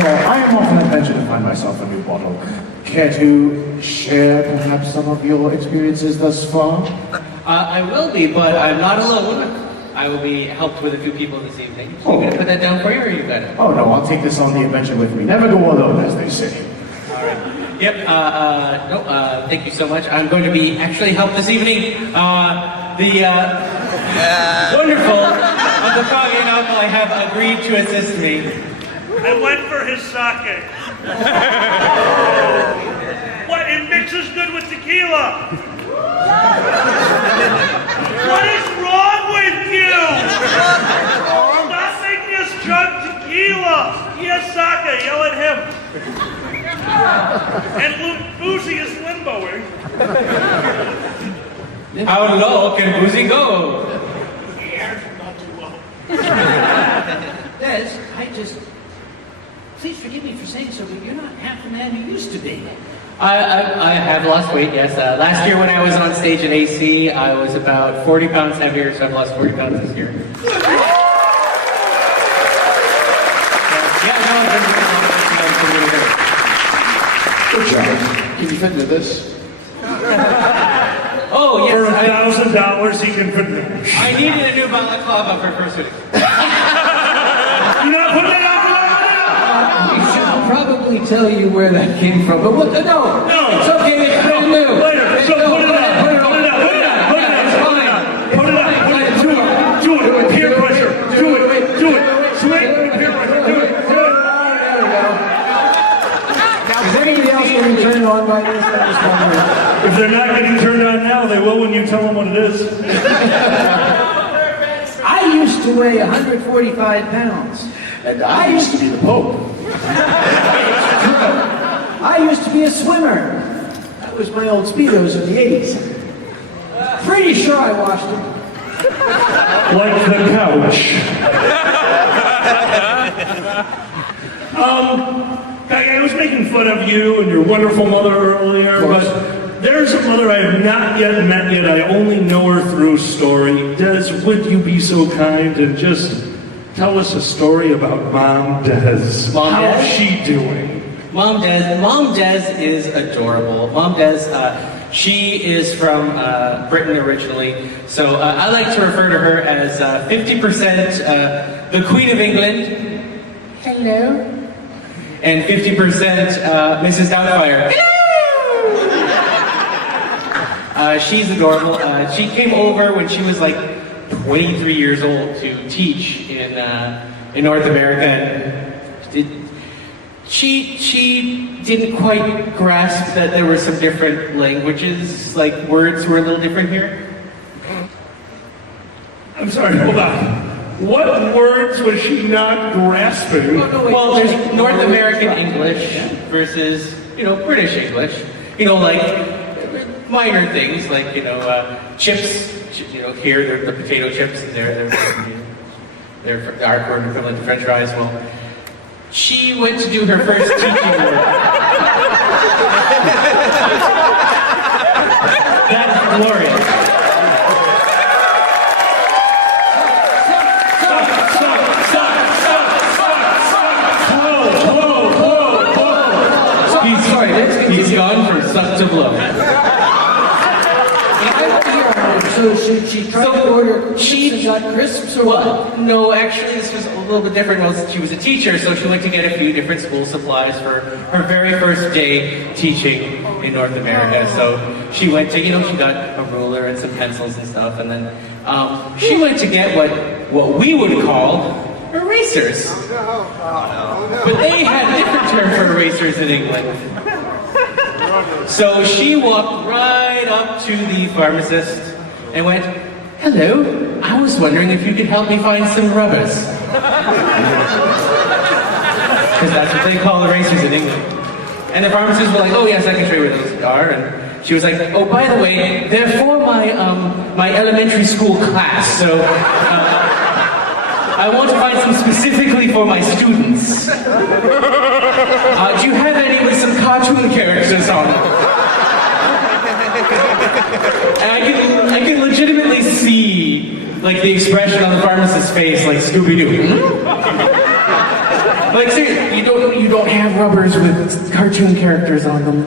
I am often adventure to find myself a new bottle. Care to share perhaps some of your experiences thus far? I will be, but I'm not alone. I will be helped with a few people this evening. So I'm going to put that down for you, or you got it? Oh no, I'll take this on the adventure with me. Never go alone, as they say. All right. Yep. Thank you so much. I'm going to be actually helped this evening. Wonderful Uncle Kage and Uncle I have agreed to assist me. I went for his sake. What? It mixes good with tequila. What is wrong with you? Stop making us chug tequila. He has sake. Yell at him. And Boozy is limboing. How low can Boozy go? Not too low. Des, please forgive me for saying so, but you're not half the man you used to be. I have lost weight, yes. Last year when I was on stage in AC, I was about 40 pounds heavier, so I've lost 40 pounds this year. Good job. Can you fit into this? Oh, yes. For $1,000, he can fit there. I needed a new balaclava for first week. You're not putting it out. We should probably tell you where that came from, but what? No, it's okay. It's brand new. Later. So put it out. Put it out. Do it. Peer pressure. Do it. Swing. Peer pressure. Do it. Is anybody else getting turned on by this? If they're not getting turned on now, they will when you tell them what it is. I used to weigh 145 pounds. And I used to be the Pope. I used to be a swimmer. That was my old Speedos of the 80s. Pretty sure I washed them. Like the couch. I was making fun of you and your wonderful mother earlier, but there's a mother I have not yet met yet. I only know her through story. Des, would you be so kind and just tell us a story about Mom Des? Mom How Des? is she doing? Mom Des is adorable. Mom Des, she is from Britain originally, so I like to refer to her as 50% the Queen of England. Hello. And 50% Mrs. Doubtfire. Hello. She's adorable. She came over when she was like 23 years old to teach in North America. And she didn't quite grasp that there were some different languages, like words were a little different here. I'm sorry, hold on. What words was she not grasping? Well, there's North American English versus, British English. Like minor things like, chips. Here they're the potato chips, and they're our word equivalent to French fries. Well, she went to do her first teaching work. That's glorious. to blow. So she tried to order cheese and got crisps or what? No, actually, this was a little bit different. She was a teacher, so she went to get a few different school supplies for her very first day teaching in North America. So she went to, she got a ruler and some pencils and stuff, and then she went to get what we would call erasers. But they had a different term for erasers in England. So she walked right up to the pharmacist and went, "Hello, I was wondering if you could help me find some rubbers." Because that's what they call erasers in England. And the pharmacists were like, "Oh yes, I can show you where those are." And she was like, "Oh, by the way, they're for my elementary school class, so I want to find some specifically for my students. Do you have any with some cartoon characters on them?" And I can legitimately see, like, the expression on the pharmacist's face, like Scooby-Doo. Like, seriously, you don't have rubbers with cartoon characters on them.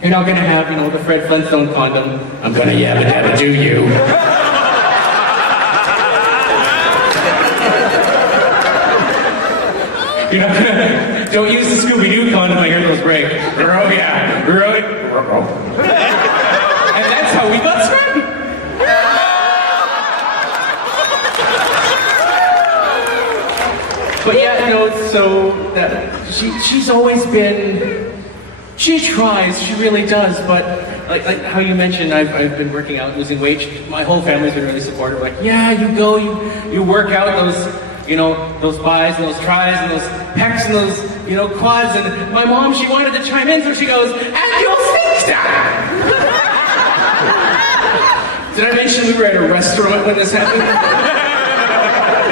You're not gonna have, the Fred Flintstone condom. I'm gonna yabba dabba do you. Don't use the Scooby-Doo condom, I hear those break. Oh yeah, right. And that's how we got started. But yeah, so that she's always been. She tries, she really does. But like how you mentioned, I've been working out, losing weight. My whole family's been really supportive. Like, yeah, you go, you work out those, those bis and those tris and those pecs and those, quads. And my mom, she wanted to chime in, so she goes, "And your sphincter." Did I mention we were at a restaurant when this happened?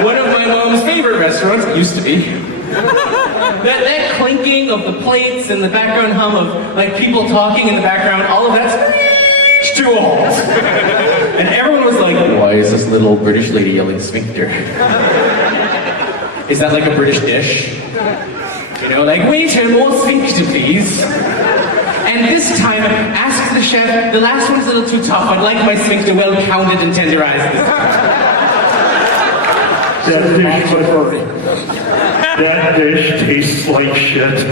One of my mom's favorite restaurants, used to be. That clinking of the plates and the background hum of like people talking in the background, all of that's to a halt. And everyone was like, "Why is this little British lady yelling sphincter? Is that like a British dish? Like, waiter, more sphincter, please. And this time, ask the chef, the last one's a little too tough. I'd like my sphincter well pounded and tenderized this time." That dish tastes like shit.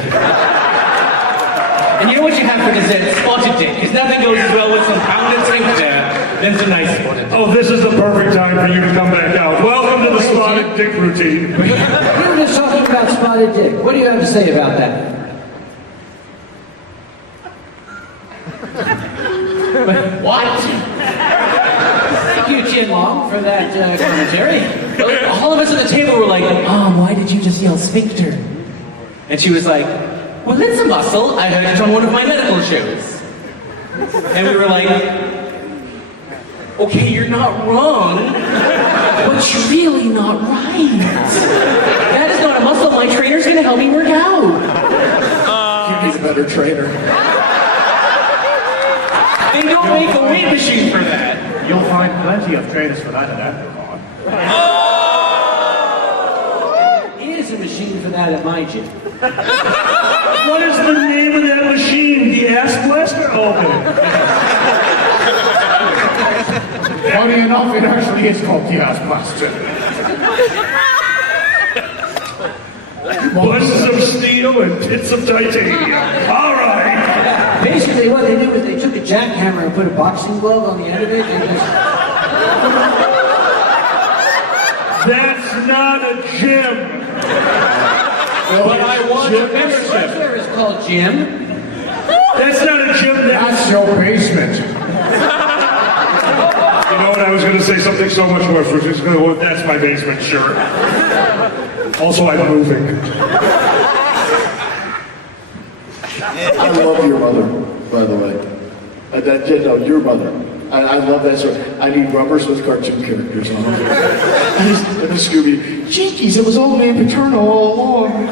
And you know what you have for dessert? Spotted dick. Because nothing goes as well with some pounded sphincter than some nice spotted dick. Oh, this is the perfect time for you to come back out. Welcome to the spotted dick routine. We were just talking about spotted dick. What do you have to say about that? What? Thank you, Jim Long, for that commentary. All of us at the table were like, "Mom, why did you just yell sphincter?" And she was like, "Well, it's a muscle. I heard it on one of my medical shows." And we were like, "Okay, you're not wrong, but you're really not right. That is not a muscle. My trainer's going to help me work out." You need a better trainer. They don't make a weight machine for that. You'll find plenty of trainers for that at Anthrocon. Is a machine for that at my gym. What is the name of that machine? The Ass Blaster? Okay. Funny enough, it actually is called the Ass Blaster. Busts of steel and tits of titanium. All right. Basically, what they did was they took a jackhammer and put a boxing glove on the end of it and just... That's not a gym. But I want a membership. There is called gym. That's not a gym. That's your basement. You know what? I was going to say something so much worse. Which is going to, well, that's my basement shirt. Also, I'm moving. I love your mother, by the way. Your mother. I love that story. I need rubbers with cartoon characters on them. And the Scooby, "Jinkies, it was old man Paterno all along."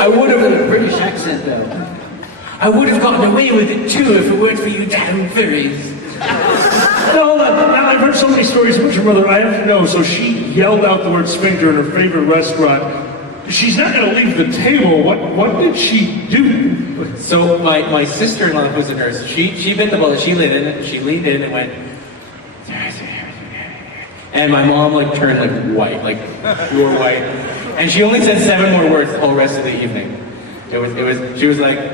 I would have with a British accent, though. I would have gotten away with it too if it weren't for you damn furries. No, now I've heard so many stories about your mother. I have to know. So she yelled out the word sphincter in her favorite restaurant. She's not going to leave the table. What did she do? So my sister-in-law, who's a nurse, she bit the bullet. She leaned in and went, and my mom like turned like white, like pure white, and she only said 7 more words the whole rest of the evening. She was like,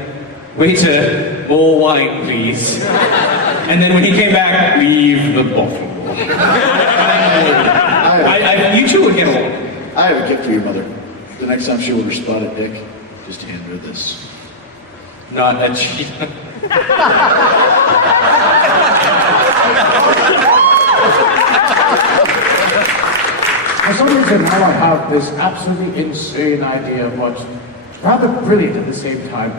waiter, all white, please. And then when he came back, leave the bottle. You two would get along. I have a gift for your mother. The next time she orders spotted dick, just hand her this. Not a cheat. For some reason, now I have this absolutely insane idea, but rather brilliant at the same time.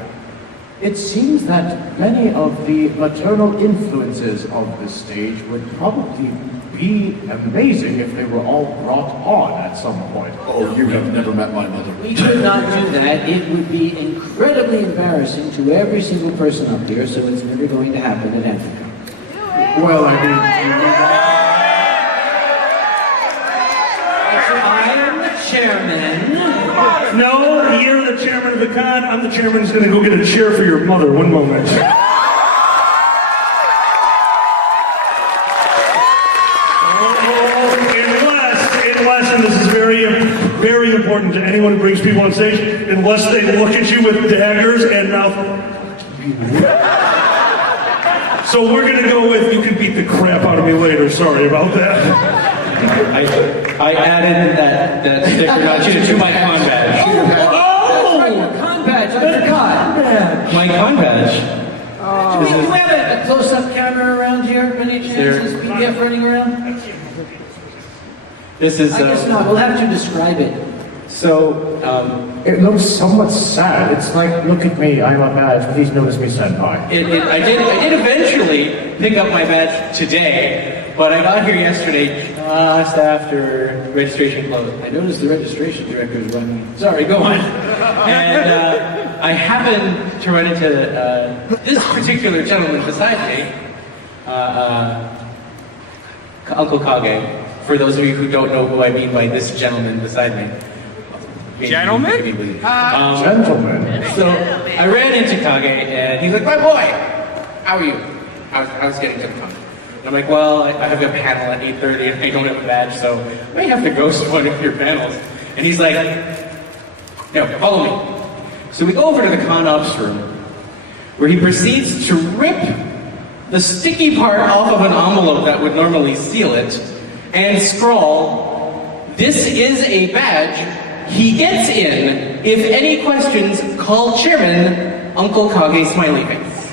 It seems that many of the maternal influences of this stage would probably be amazing if they were all brought on at some point. Oh, you have never met my mother. We could not do that. It would be incredibly embarrassing to every single person up here, so it's never going to happen at Anthrocon. Well, I mean, I am the chairman. No, you're the chairman of the con. I'm the chairman who's going to go get a chair for your mother. One moment. Unless, and this is very, very important to anyone who brings people on stage, unless they look at you with daggers and mouth. So we're going to go with, you can beat the crap out of me later. Sorry about that. I added that sticker to my con badge. Oh! That's right, your con badge. I forgot. My con badge. Do we have a close-up camera around here? Any chances? PDF running around? This is. I guess not. We'll have to describe it. So, it looks somewhat sad. It's like, look at me, I'm a badge, please notice me, senpai. I did eventually pick up my badge today, but I got here yesterday just after registration closed. I noticed the registration director is running. Sorry, go on. And I happened to run into this particular gentleman beside me, Uncle Kage. For those of you who don't know who I mean by this gentleman beside me. Gentleman? Gentlemen. So I ran into Kage and he's like, my boy, how are you? I was getting to the con. And I'm like, well, I have a panel at 8:30 and I don't have a badge, so I may have to go to one of your panels. And he's like, no, follow me. So we go over to the con ops room where he proceeds to rip the sticky part off of an envelope that would normally seal it and scrawl, this is a badge. He gets in. If any questions, call Chairman Uncle Kage Smiley Face.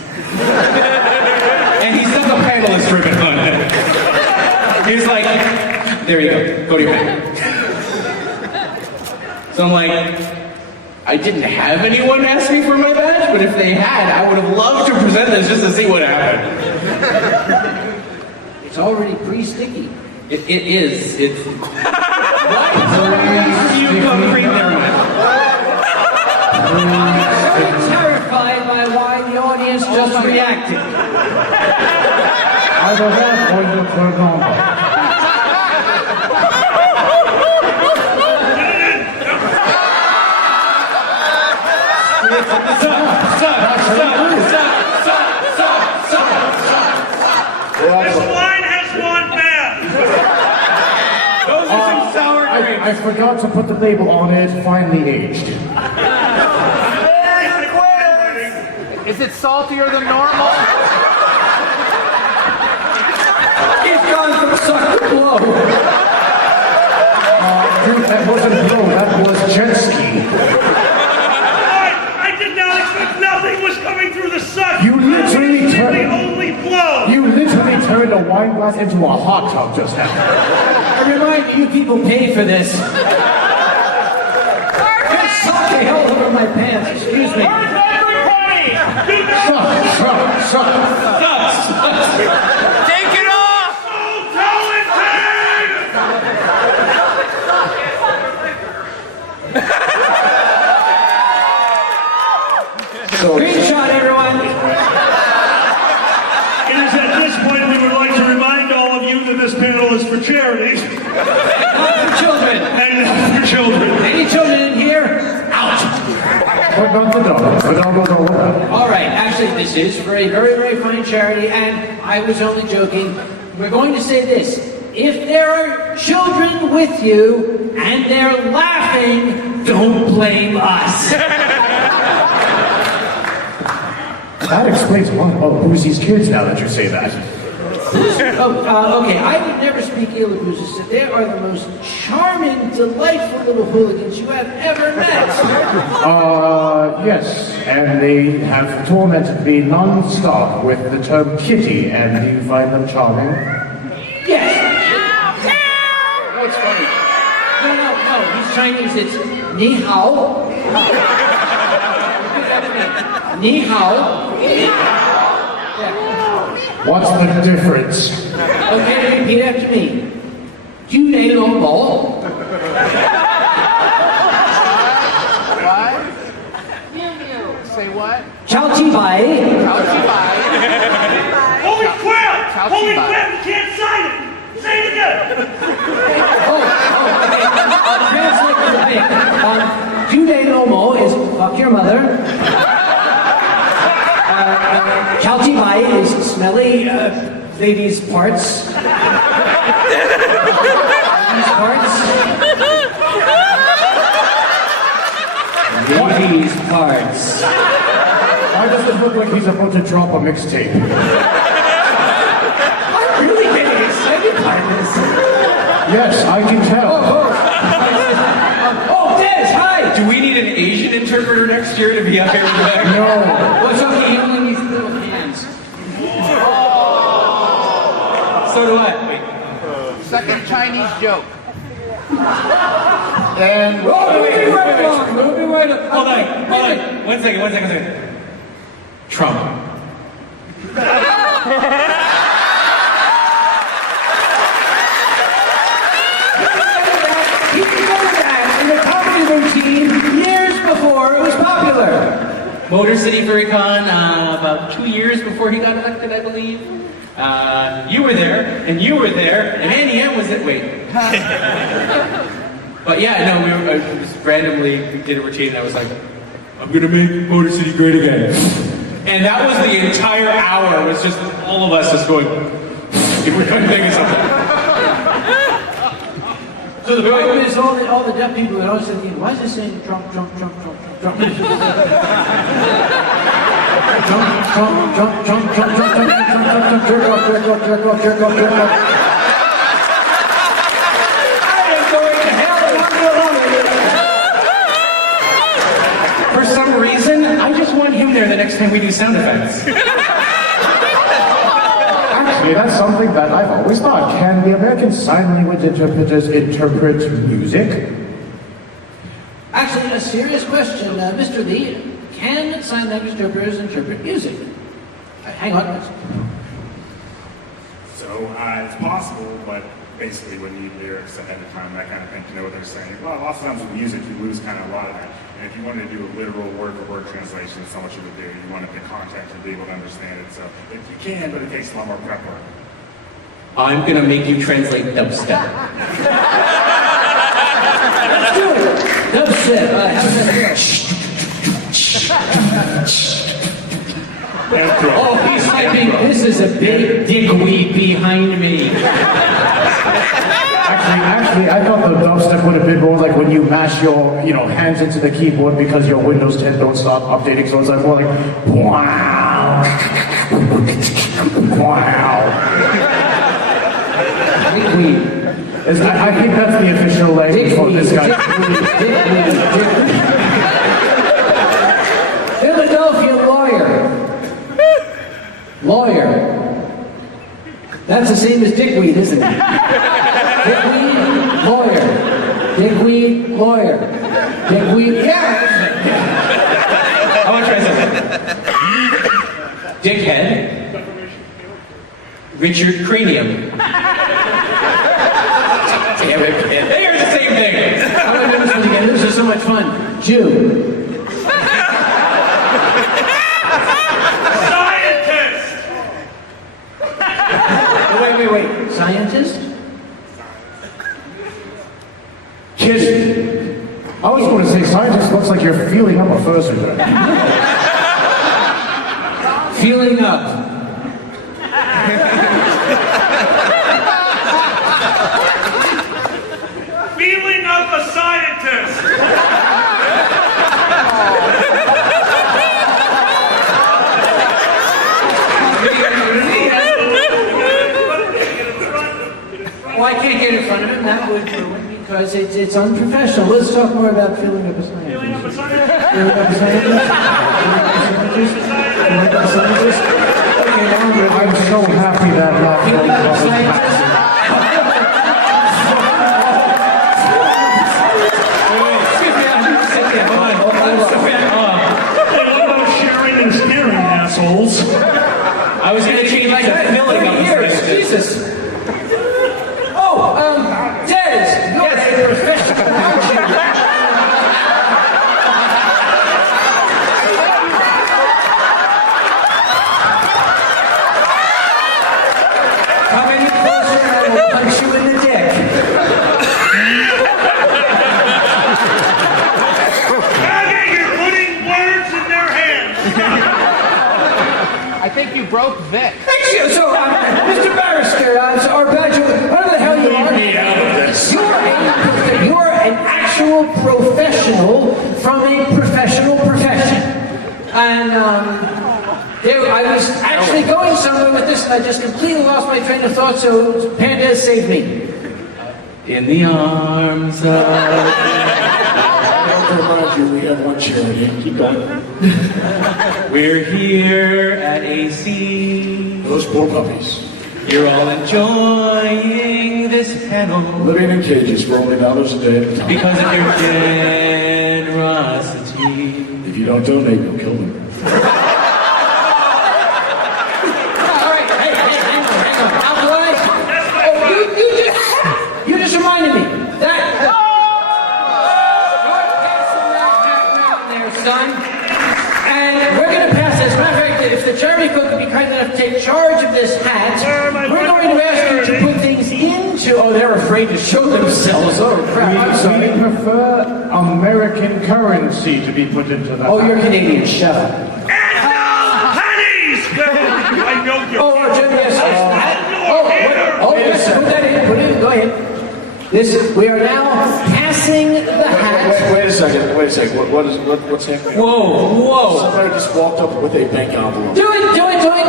And he stuck a panelist ribbon on it. He was like, there you go to your panel. So I'm like, I didn't have anyone ask me for my badge, but if they had, I would have loved to present this just to see what happened. It's already pre-sticky. It is. It's. What? You concrete, never mind. I'm so terrified by why the audience just reacted. Either that or you turn on. This wine has gone bad. Those are some sour grapes. I forgot to put the label on it, finely aged. Is it saltier than normal? He's gone from suck to blow. Dude, that wasn't blow, that was jet ski. I did not expect nothing was coming through the suck. You literally the turned. only blow. You literally turned a wine glass into a hot tub just now. I remind you, people pay for this. Just suck the hell over my pants, excuse me. Take it off! So talented! Screenshot, everyone. It is at this point we would like to remind all of you that this panel is for charities Not for children. and not for children. Any children in here? But not the dog. The dog goes all the way. All right, actually, this is for a very, very fine charity, and I was only joking. We're going to say this. If there are children with you and they're laughing, don't blame us. That explains a lot about Boosie's kids now that you say that. Okay, I would never speak ill of Boozers. They are the most charming, delightful little hooligans you have ever met. Yes, and they have tormented me non-stop with the term kitty, and do you find them charming? Yes. What's funny? No, he's Chinese. It's ni hao. Ni hao. What's the difference? Okay, repeat after me. You name no more. What? Say what? Chao chi bai. Holy crap! Chow Holy Chi crap! You can't sign it! Say it again! Translate for the big. You name no more is fuck your mother. Chao chi bai is smelly ladies' parts. Ladies' parts. Ladies' parts. Why does it look like he's about to drop a mixtape? I'm really getting excited by this. Yes, I can tell. Oh, Des, hi! Do we need an Asian interpreter next year to be out here with that? No. What's up, even in these little hands? So do I. Wait. Second Chinese joke. And Moving right along, moving right along. Hold on. One second. Trump. He remembered that in the comedy routine years before it was popular. Motor City Furrycon, about 2 years before he got elected, I believe. You were there, and Annie M was at, wait. But yeah, no, I just randomly did a routine, and I was like, I'm gonna make Motor City great again. And that was the entire hour, was just all of us just going, if we couldn't think of something. So the problem is all the deaf people are always thinking, why is this saying Trump? Trump. Jerk off. I am going to hell and I'm going For some reason, I just want him there the next time we do sound effects. actually, that's something that I've always thought. Can the American Sign Language interpreters interpret music? Actually, a serious question, Mr. Lee. Can sign language interpreters interpret music? Hang on. So it's possible, but basically we need lyrics ahead of time, that kind of thing, to know what they're saying. Well, lots of times with music, you lose kind of a lot of that. And if you wanted to do a literal word-for-word translation, it's not what you would do. You want the context to be able to understand it. So if you can, but it takes a lot more prep work. I'm gonna make you translate dubstep. Let's do it. Dubstep. How's that feel? Oh, he's typing. This is a big dickweed behind me. Actually, I thought the dubstep would have been more like when you mash your, hands into the keyboard because your Windows 10 don't stop updating. So it's like more like, wow, wow. Dickweed. I think that's the official language for this guy. Dickweed. Philadelphia lawyer. That's the same as dickweed, isn't it? Dickweed, lawyer. Dickweed, yeah. I want to try something. Dickhead. Richard Cranium. Damn it, kid. They are the same thing. I want to do this one again. This is so much fun. Jew. Scientist! Wait. Scientist? Kiss. I was going to say, scientist, looks like you're feeling up a fursuiter. Feeling up. Feeling up a scientist. Well, I can't get in front of him. That would ruin because it's unprofessional. Let's talk more about feeling up a scientist. Feeling up a scientist. Feeling up a scientist? Feeling up a scientist? Okay, now I'm so happy that feeling up a last scientist? Excuse me, I need to sit there. Hold on. Hey, what about sharing and steering, assholes? I was going to change Like to that, filling 30 up years, the Jesus. Oh, Des, you're a professional, aren't you? Come any closer and I will punch you in the dick. Maggie, you're putting words in their hands. I think you broke Vic. Excuse so, Mr. Barrister, or Badger, whatever the hell you are. Leave me out of this. You're an actual professional from a professional profession. And I was actually going somewhere with this and I just completely lost my train of thought, so Panda saved me. In the arms of... I'll remind you, we have one charity. Keep going. We're here at AC. Those poor puppies. You're all enjoying this panel Living in cages for only $1 a day at a time. because of your generosity. If you don't donate, you'll kill them. All right, hey, hang on. Alkalize? You just reminded me. You're passing that hat around there, son. And we're going to pass this. Matter of fact, if the charity cook would be kind enough to take charge of this hat, we're going to ask you to put things into... Oh, they're afraid to show themselves. Oh, crap. I'm We sorry. prefer American currency to be put into that. Oh, you're Canadian. Shut up. And no pennies! I know you're... Oh, Jim, yes. Yes, put that in. Put it in. Go ahead. We are now passing the hat. Wait a second. What's happening? Whoa. Somebody just walked up with a bank envelope. Do it.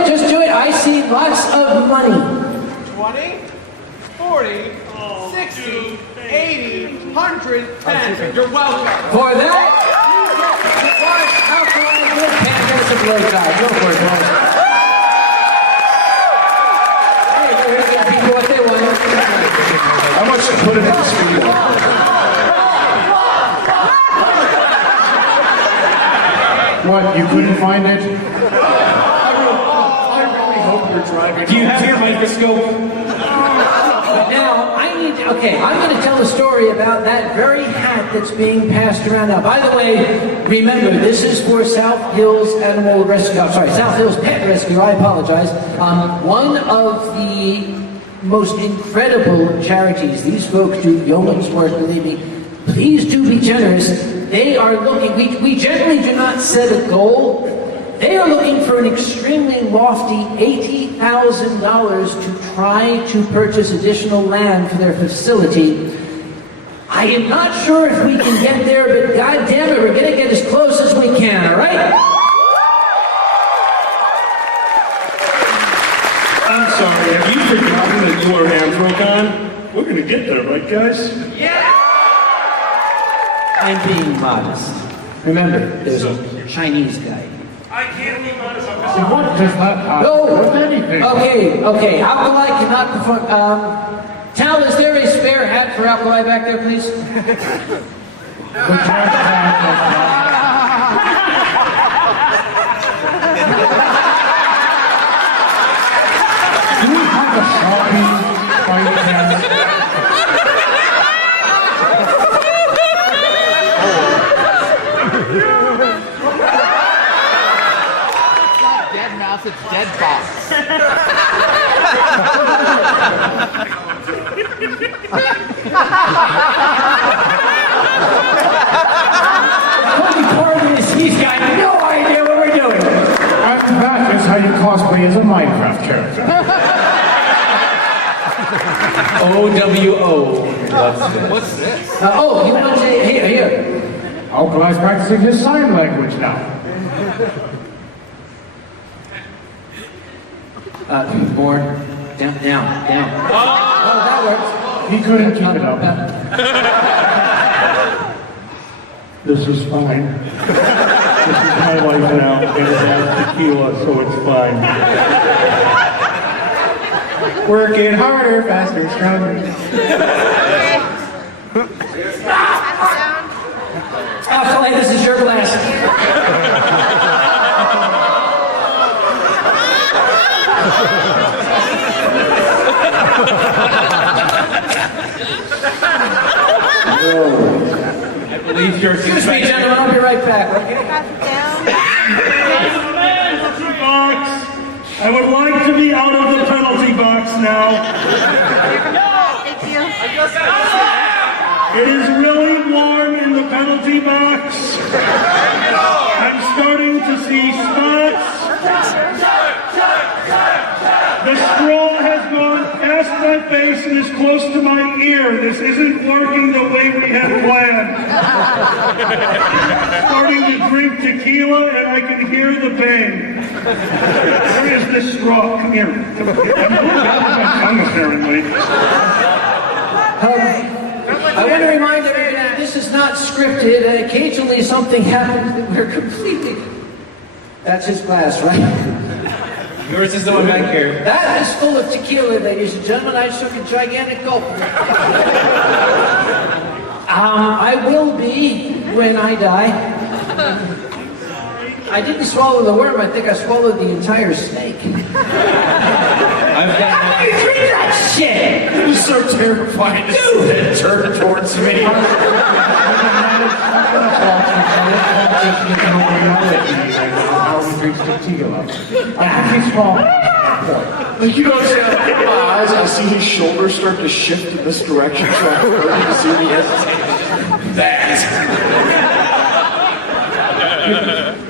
Just do it. I see lots of money. 20, 40, 60, 80, 100, 10. You're welcome. For that, you get large alkaline milk pancakes of blowjob. Go for it, guys. Hey, we're giving people what they want. How much to put it in the studio? What, you couldn't find it? I really hope you're driving. Do you have your microscope? Now, I'm going to tell a story about that very hat that's being passed around now. By the way, remember, this is for South Hills Animal Rescue, South Hills Pet Rescue, I apologize. One of the most incredible charities. These folks do yeoman's work, believe me. Please do be generous. They are looking, we generally do not set a goal. They are looking for an extremely lofty $80,000 to try to purchase additional land for their facility. I am not sure if we can get there, but God damn it, we're going to get as close as we can, all right? I'm sorry, have you forgotten that you are Anthrocon? We're gonna get there, right, guys? I'm being modest. Remember, there's a Chinese guy. I can't be honest, I'm just... What does that have No. with anything? Okay. Alkali cannot perform. Tal, is there a spare hat for Alkali back there, please? The trash can does not. Do we have a Sharpie by any chance? Dead mouse, it's dead boss. character. OWO. What's this? Oh, you want to say, here. Alkali's practicing his sign language now. More. Down. Oh, that works. He couldn't keep it up. This is fine. This is my life now, and it has tequila, so it's fine. Working harder, faster, stronger. Clay, this is your glass. I believe you're Excuse me, gentlemen, I'll be right back, okay? Box. I would like to be out of the penalty box now. Thank you. It is really warm in the penalty box. I'm starting to see spots. The straw has gone past my face and is close to my ear. This isn't working the way we had planned. Starting to drink tequila and I can hear the bang. Where is this straw? Come here. I'm tongue apparently. I want to remind everybody, this is not scripted, and occasionally something happens that we're completely... That's his glass, right? Yours is the one back here. That is full of tequila, ladies and gentlemen. I took a gigantic gulp. I will be when I die. I didn't swallow the worm. I think I swallowed the entire snake. How do you drink that shit? It was so terrifying to see that turn towards me. How he drinks tequila. I think he's small. Like, you know what I'm saying? I look at my eyes, I see his shoulders start to shift in this direction, so I'm starting to see me hesitate. That.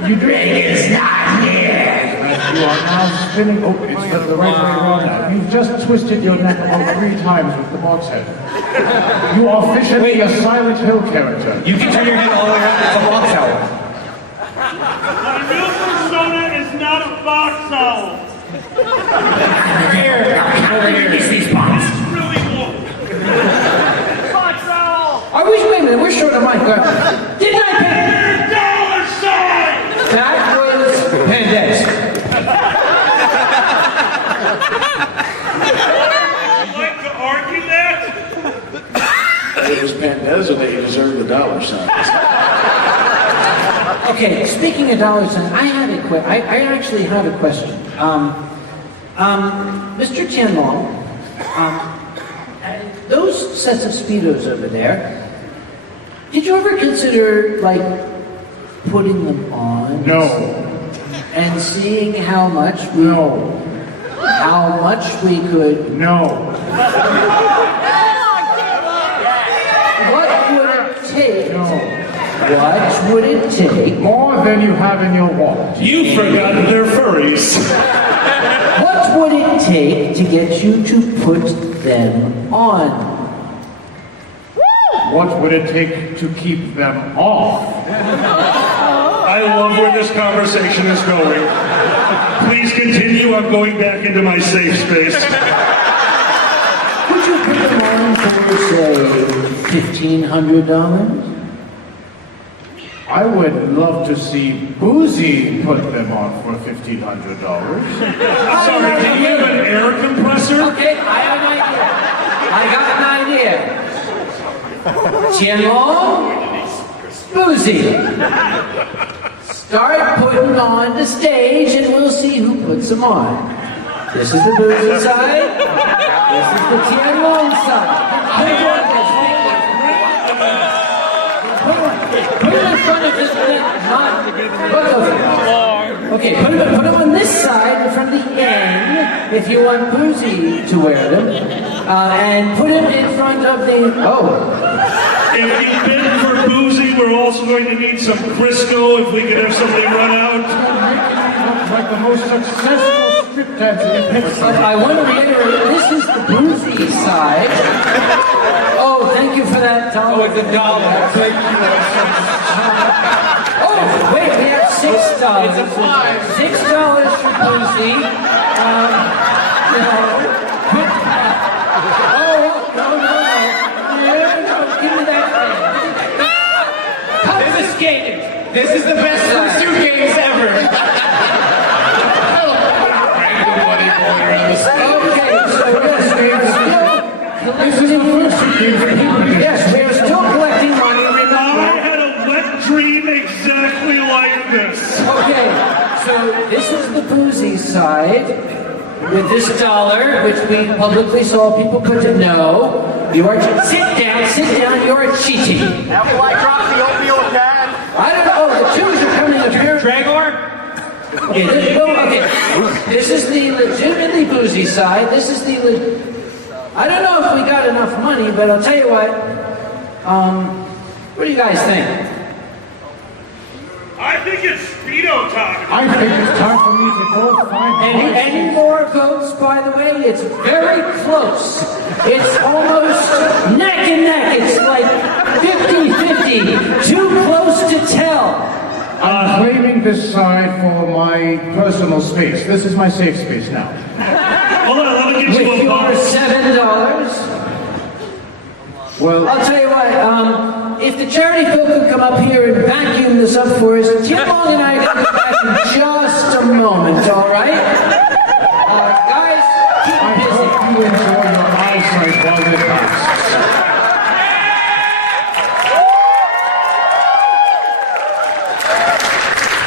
You drink is not here. You are now spinning. Oh, it's the right way around now. You've just twisted your neck about 3 times with the box head. You are officially a Silent Hill character. You can turn your head all the way around with the box owl. My real persona is not a box owl. Over here. It's really warm. Box owl! Wait a minute, we're short of mic. Didn't I pay? Dollar sign! That was Pendex. Would you like to argue that? It was Pandez or they deserved the dollar signs. Okay, speaking of dollar signs, I actually have a question. Mr. Tianlong, those sets of Speedos over there, did you ever consider, like, putting them on? No. And seeing how much we could... No. What would it take? No. What would it take? More than you have in your wallet. You've forgotten they're furries. What would it take to get you to put them on? What would it take to keep them off? I love where this conversation is going. Please continue. I'm going back into my safe space. Would you put them on for, say, $1,500? I would love to see Boozy put them on for $1,500. Sorry, do you have an air compressor? Okay, I have an idea. Tianlong, Boozy. Start putting on the stage and we'll see who puts them on. This is the Boozy side. This is the Tianlong side. Put it in front of this one. Okay, put them on this side from the end if you want Boozy to wear them. And put him in front of the... If you bid for Boozy, we're also going to need some Crisco if we could have somebody run out. Like the most successful strip dancing in I want to reiterate, this is the boozy side. Oh, thank you for that, Tom. Oh, it's $1. Thank you. Oh, wait, we have $6. It's a five. $6 for boozy. You know. Oh, no. Give me that thing. Confiscated. This is the best pursuit games ever. Okay, so yes, This is the first game for people. yes, we are still collecting money. I Remember? had a wet dream exactly like this. Okay, so this is the boozy side with this dollar, which we publicly saw people put to no. You are sit down. You are cheating. Now will I drop the oatmeal can? I don't know. The twos are coming up here. Dragor? Okay, this is the legitimately boozy side. This is the. I don't know if we got enough money, but I'll tell you what. What do you guys think? I think it's speedo time. I think it's time for me to go find Any more votes, by the way? It's very close. It's almost neck and neck. It's like 50-50. Too close to tell. I'm claiming this side for my personal space. This is my safe space now. Hold on, let me get you With a your box. $7. Well, I'll tell you what, if the charity folk could come up here and vacuum this up for us, Tim Long and I are going to be back in just a moment, all right? Guys, keep I busy. hope you enjoy your eyesight while this lasts.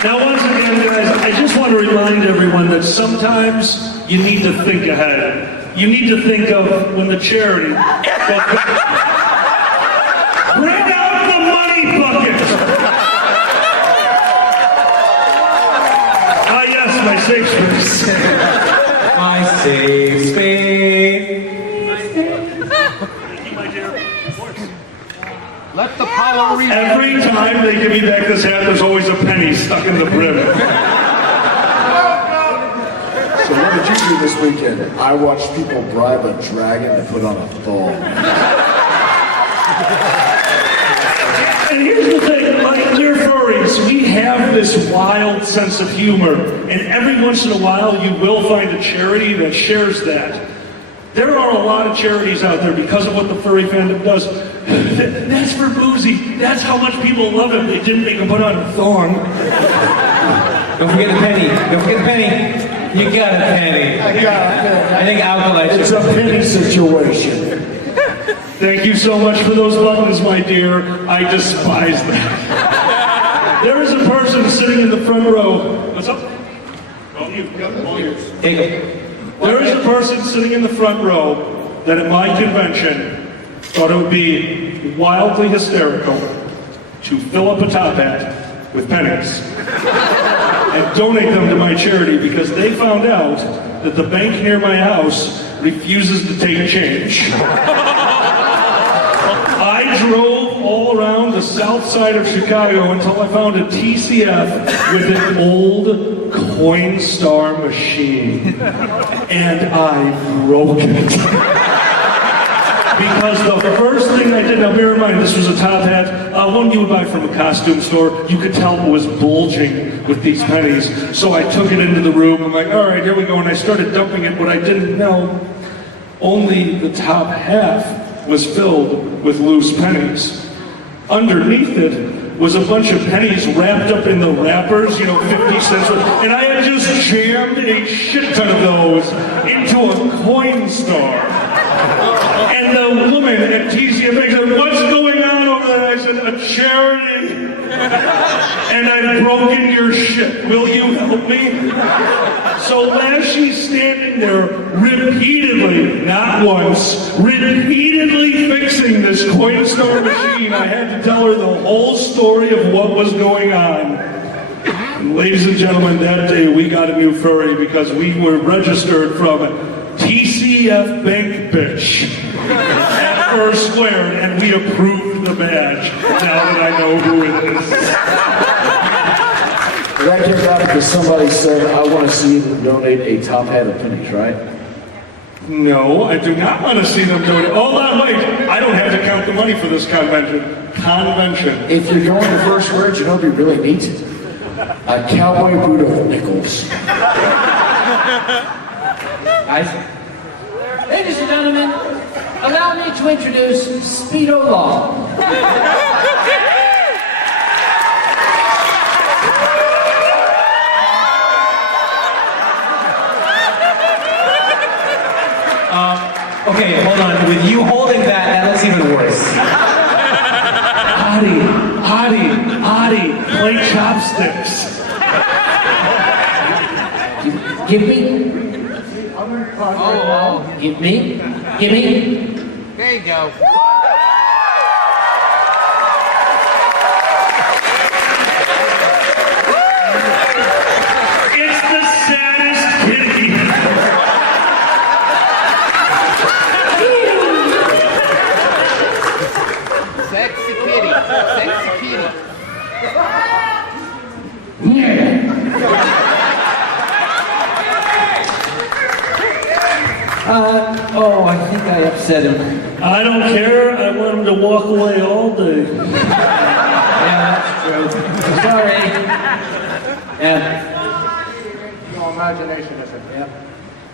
Now, once again, guys, I just want to remind everyone that sometimes you need to think ahead. You need to think of when the charity. Bring out the money bucket! Ah, yes, my safe space. My safe space. Thank you, my dear. Of course. Let the power read. Every time they give me back this hat, there's always a penny stuck in the brim. So what did you do this weekend? I watched people bribe a dragon to put on a thong. And here's the thing, my dear furries, we have this wild sense of humor, and every once in a while you will find a charity that shares that. There are a lot of charities out there because of what the furry fandom does. That's for boozy. That's how much people love him. They didn't make him put on a thong. Don't forget the penny. Don't forget the penny. You got a penny. I think alkalites. It's a penny situation. Thank you so much for those buttons, my dear. I despise that. There is a person sitting in the front row. What's up? All you. All yours. Take it. There is a person sitting in the front row that at my convention thought it would be wildly hysterical to fill up a top hat with pennies and donate them to my charity because they found out that the bank near my house refuses to take change. I drove all around the south side of Chicago until I found a TCF with an old Coinstar machine. And I broke it. Because the first thing I did, now bear in mind this was a top hat, one you would buy from a costume store, you could tell it was bulging with these pennies. So I took it into the room, I'm like, all right, here we go, and I started dumping it. What I didn't know, only the top half was filled with loose pennies. Underneath it was a bunch of pennies wrapped up in the wrappers, 50 cents. And I had just jammed a shit ton of those into a Coinstar. And the woman at TCFA said, what's going on over there? I said, a charity. And I've broken your shit. Will you help me? So as she's standing there repeatedly, not once, repeatedly fixing this Coinstar machine, I had to tell her the whole story of what was going on. And ladies and gentlemen, that day we got a new furry because we were registered from TCF Bank Bitch at First Square, and we approved the badge now that I know who it is. That came out because somebody said, I want to see them donate a top hat of pennies, right? No, I do not want to see them do it. Hold on, wait. I don't have to count the money for this convention. If you're going to first words, you know what'd be really neat? A cowboy boot of nickels. Guys, ladies and gentlemen, allow me to introduce Speedo Law. Okay, hold on. With you holding that looks even worse. Hottie, play chopsticks. Give me. Give me. There you go. It's the saddest kitty. Sexy kitty. Sexy kitty. Oh, I think I upset him. I don't care. I want him to walk away all day. Yeah, that's true. Sorry. Yeah. Your imagination is it? Yeah.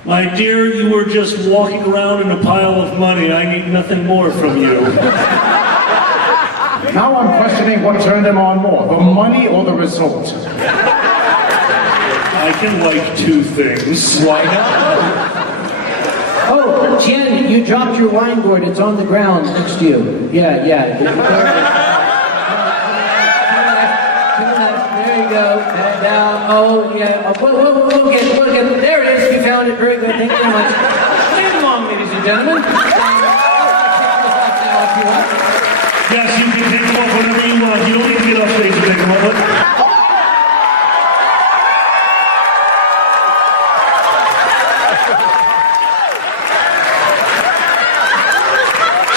My dear, you were just walking around in a pile of money. I need nothing more from you. Now I'm questioning what turned him on more, the money or the result. I can like two things. Why not? Oh, Jen, you dropped your wine gourd. It's on the ground next to you. Yeah. To the left. There you go. And down. Oh, yeah. We'll get. There it is. You found it. Very good. Thank you very much. Play along, ladies and gentlemen. Yes, you can take them off whenever you want. You don't need to get off stage to take them off.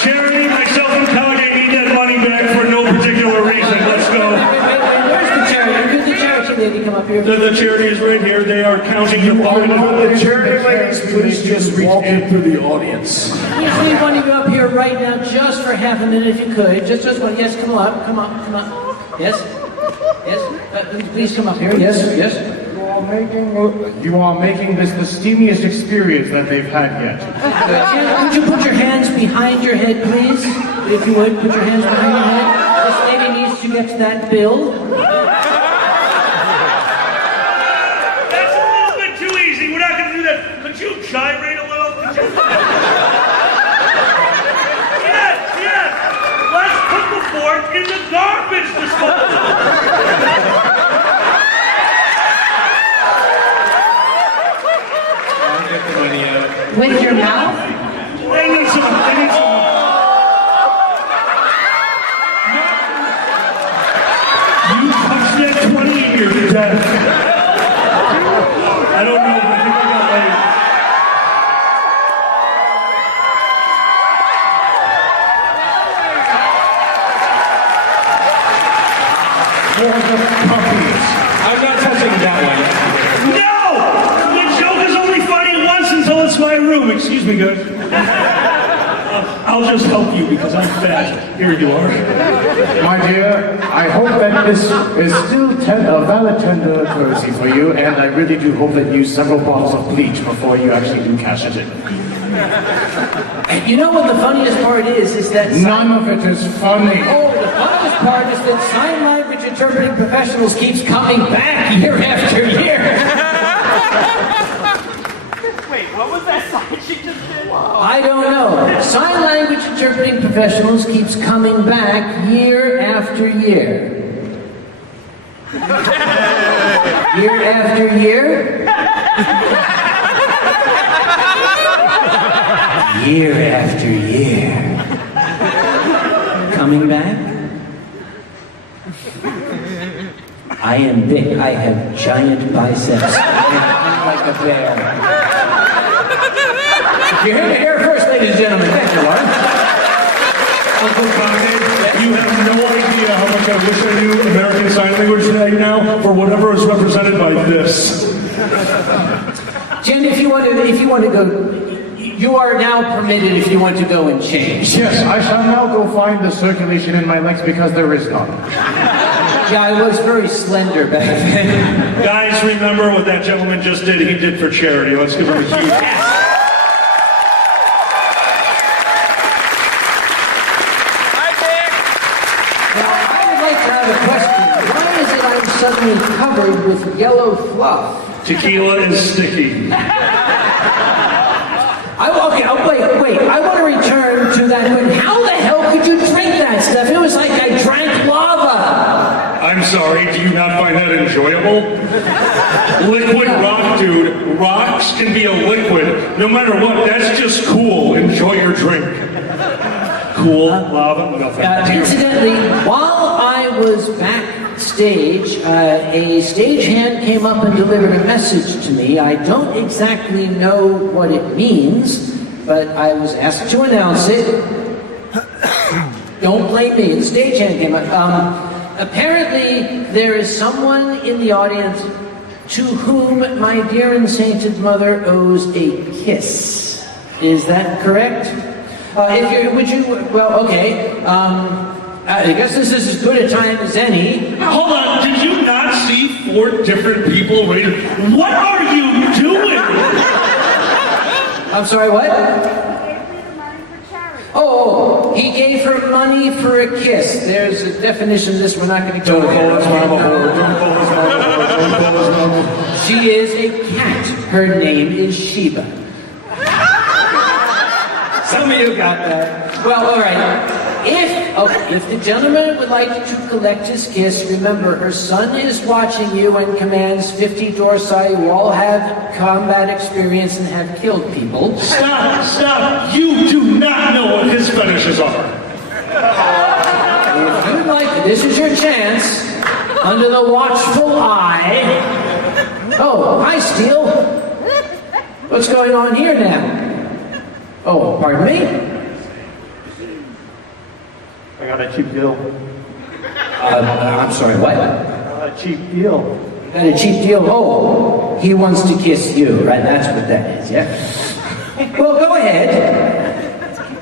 Charity, myself, and Kage need that money back for no particular reason. Let's go. Where's the charity? Could the charity lady come up here? The charity is right here. They are counting the Will the charity ladies please just walk into the audience? Yes, we want you up here right now just for half a minute if you could. Just one. Yes, come up. Yes. Please come up here. Yes. You are making this the steamiest experience that they've had yet. Could you put your hands behind your head, please? If you would, put your hands behind your head. This lady needs to get to that bill. That's a little bit too easy. We're not going to do that. Could you gyrate a little? Yes. Let's put the fork in the garbage disposal. With your mouth? They need some. You touched that 20 and you're dead. I don't know, but I think I got laid. For the puppies. I'm not touching that one. No! The joke is only funny once until it's my room. Excuse me, guys. I'll just help you because I'm fat. Here you are. My dear, I hope that this is still a valid tender courtesy for you, and I really do hope that you use several bottles of bleach before you actually do cash it in. You know what the funniest part is that... None of it is funny. Oh, the funniest part is that sign language interpreting professionals keeps coming back year after year. Wait, what was that sign she just did? I don't know. Sign language interpreting professionals keeps coming back year after year. Year after year? Year after year. Coming back? I am big. I have giant biceps. I'm like a bear. You heard it here first, ladies and gentlemen. Thank you, Lauren. Uncle Kanye, you have no idea how much I wish I knew American Sign Language right now for whatever is represented by this. Jim, if you want to go, you are now permitted if you want to go and change. Yes, I shall now go find the circulation in my legs because there is none. Yeah, I was very slender back then. Guys, remember what that gentleman just did? He did for charity. Let's give him a huge... Why is it I'm suddenly covered with yellow fluff? Tequila is sticky. Wait. I want to return to that. But how the hell could you drink that stuff? It was like I drank lava. I'm sorry, do you not find that enjoyable? Liquid rock, dude. Rocks can be a liquid. No matter what, that's just cool. Enjoy your drink. Cool, lava, nothing. Incidentally, while I was backstage, a stagehand came up and delivered a message to me. I don't exactly know what it means, but I was asked to announce it. Don't blame me. The stagehand came up. Apparently, there is someone in the audience to whom my dear and sainted mother owes a kiss. Is that correct? I guess this is as good a time as any. Hold on, did you not see 4 different people rated? What are you doing? I'm sorry, what? Oh, he gave her money for a kiss. There's a definition of this we're not going to go into. She is a cat. Her name is Sheba. Some of you got that. Well, all right. If the gentleman would like to collect his kiss, remember her son is watching you and commands 50 dorsi who all have combat experience and have killed people. Stop! You do not know what his fetishes are. If you'd like, this is your chance. Under the watchful eye. Oh, hi, Steele. What's going on here now? Oh, pardon me? I got a cheap deal. I'm sorry, what? A cheap deal. Got a cheap deal? Oh, he wants to kiss you, right? That's what that is, yeah? Well, go ahead.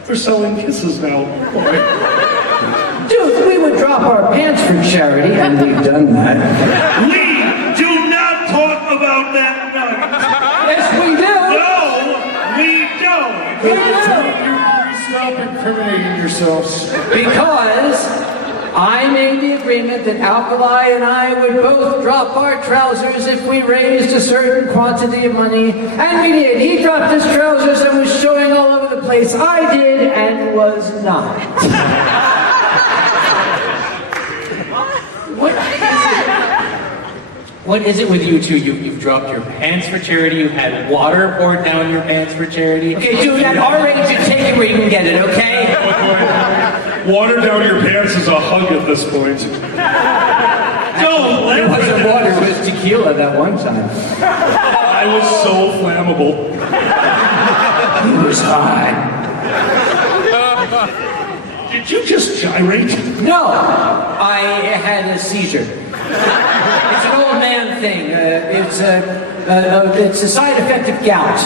They're selling kisses now. Dude, we would drop our pants for charity, and we've done that. We do not talk about that now. Yes, we do. No, we don't. We do. Stop incriminating yourselves. Because I made the agreement that Alkali and I would both drop our trousers if we raised a certain quantity of money. And we did. He dropped his trousers and was showing all over the place. I did and was not. What is it with you two? You've dropped your pants for charity. You had water poured down your pants for charity. Okay, dude, at our age, you take it where you can get it, okay? Water down your pants is a hug at this point. Don't let It wasn't water, it was tequila that one time. I was so flammable. He was hot. Did you just gyrate? No, I had a seizure. It's an old man thing. It's a side effect of gout.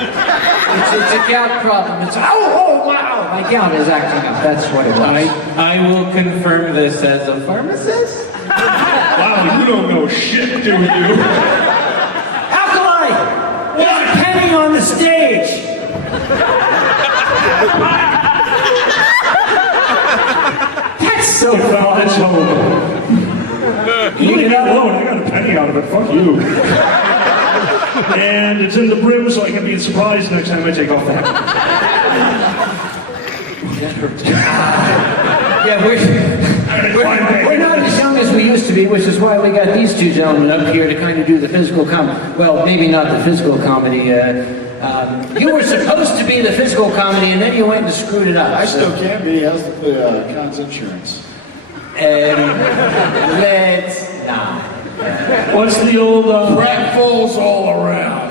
It's a gout problem. Wow, my gout is acting up. That's what it was. I will confirm this as a pharmacist. Wow, you don't know shit, do you? Alkali! There's a penny on the stage! That's so It's fun. home. You leave me alone. I got a penny out of it. Fuck you. And it's in the brim, so I can be surprised next time I take off the hat. Yeah, we're not as young as we used to be, which is why we got these two gentlemen up here to kind of do the physical comedy. Well, maybe not the physical comedy. You were supposed to be the physical comedy, and then you went and screwed it up. I still can be. How's the Con's insurance? Let's not. What's the old... Pratfalls all around.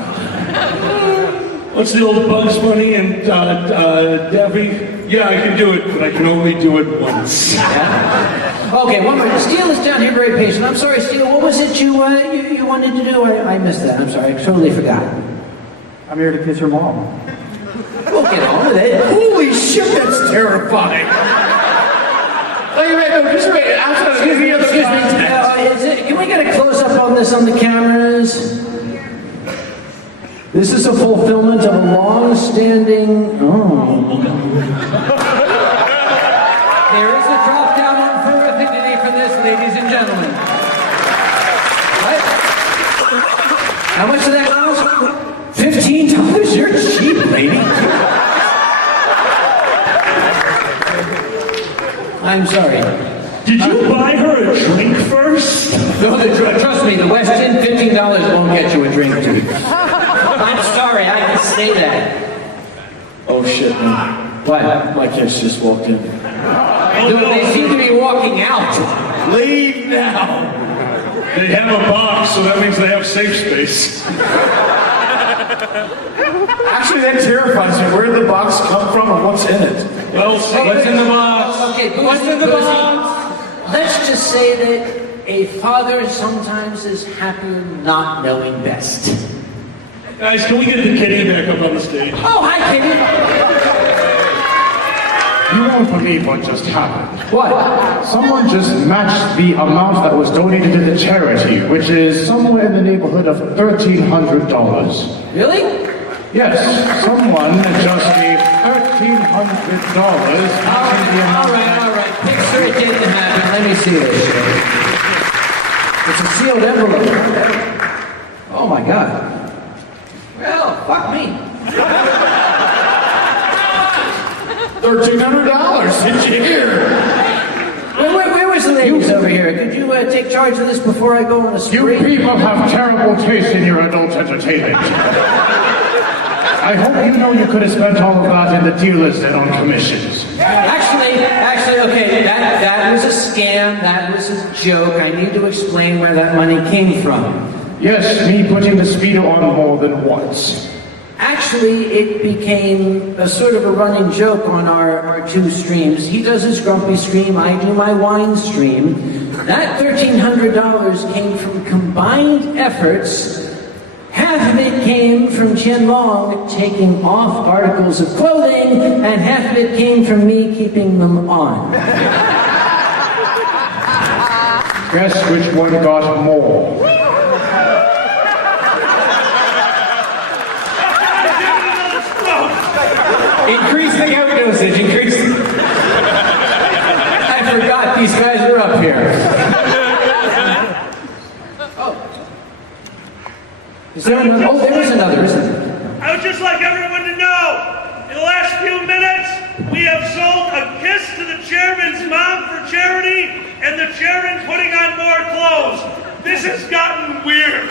What's the old Bugs Bunny and Daffy? Yeah, I can do it, but I can only do it once. Okay, one more. Steele is down here very patient. I'm sorry, Steele. What was it you wanted to do? I missed that. I'm sorry. I totally forgot. I'm here to kiss your mom. We'll get on with it. Holy shit, that's terrifying. Wait, no, just wait. Excuse me. Can we get a close-up on this on the cameras? This is a fulfillment of a long-standing... Oh. There is a drop-down for affinity for this, ladies and gentlemen. What? How much did that cost? $15? You're cheap, lady. I'm sorry. Did you buy her a drink first? No, trust me, the West End $15 won't get you a drink, dude. I'm sorry, I can say that. Oh shit, man. What? My kids just walked in. They seem to be walking out. Leave now! They have a box, so that means they have safe space. Actually, that terrifies me. Where did the box come from and what's in it? Well, what's in the box? Okay, What's in the box? Let's just say that a father sometimes is happier not knowing best. Guys, can we get the kitty back up on the stage? Oh, hi, Kitty. You won't believe what just happened. What? Someone just matched the amount that was donated to the charity, which is somewhere in the neighborhood of $1,300. Really? Yes, someone just gave $1,300 matching the amount. All right. Picture it didn't happen. Let me see this. It's a sealed envelope. Oh, my God. Well, fuck me. $1,300, did you hear? Where was the ladies over here? Could you take charge of this before I go on a You spree? people have terrible taste in your adult entertainment. I hope you know you could have spent all of that in the dealer's den on commissions. Actually, okay, that was a scam. That was a joke. I need to explain where that money came from. Yes, me putting the speedo on more than once. Actually, it became a sort of a running joke on our two streams. He does his grumpy stream, I do my wine stream. That $1,300 came from combined efforts. Half of it came from Chen Long taking off articles of clothing, and half of it came from me keeping them on. Guess which one got more? Increase the out dosage, increase. I forgot these guys are up here. Is there another? Oh, there is another, isn't there? I would just like everyone to know, in the last few minutes, we have sold a kiss to the chairman's mom for charity, and the chairman putting on more clothes. This has gotten weird.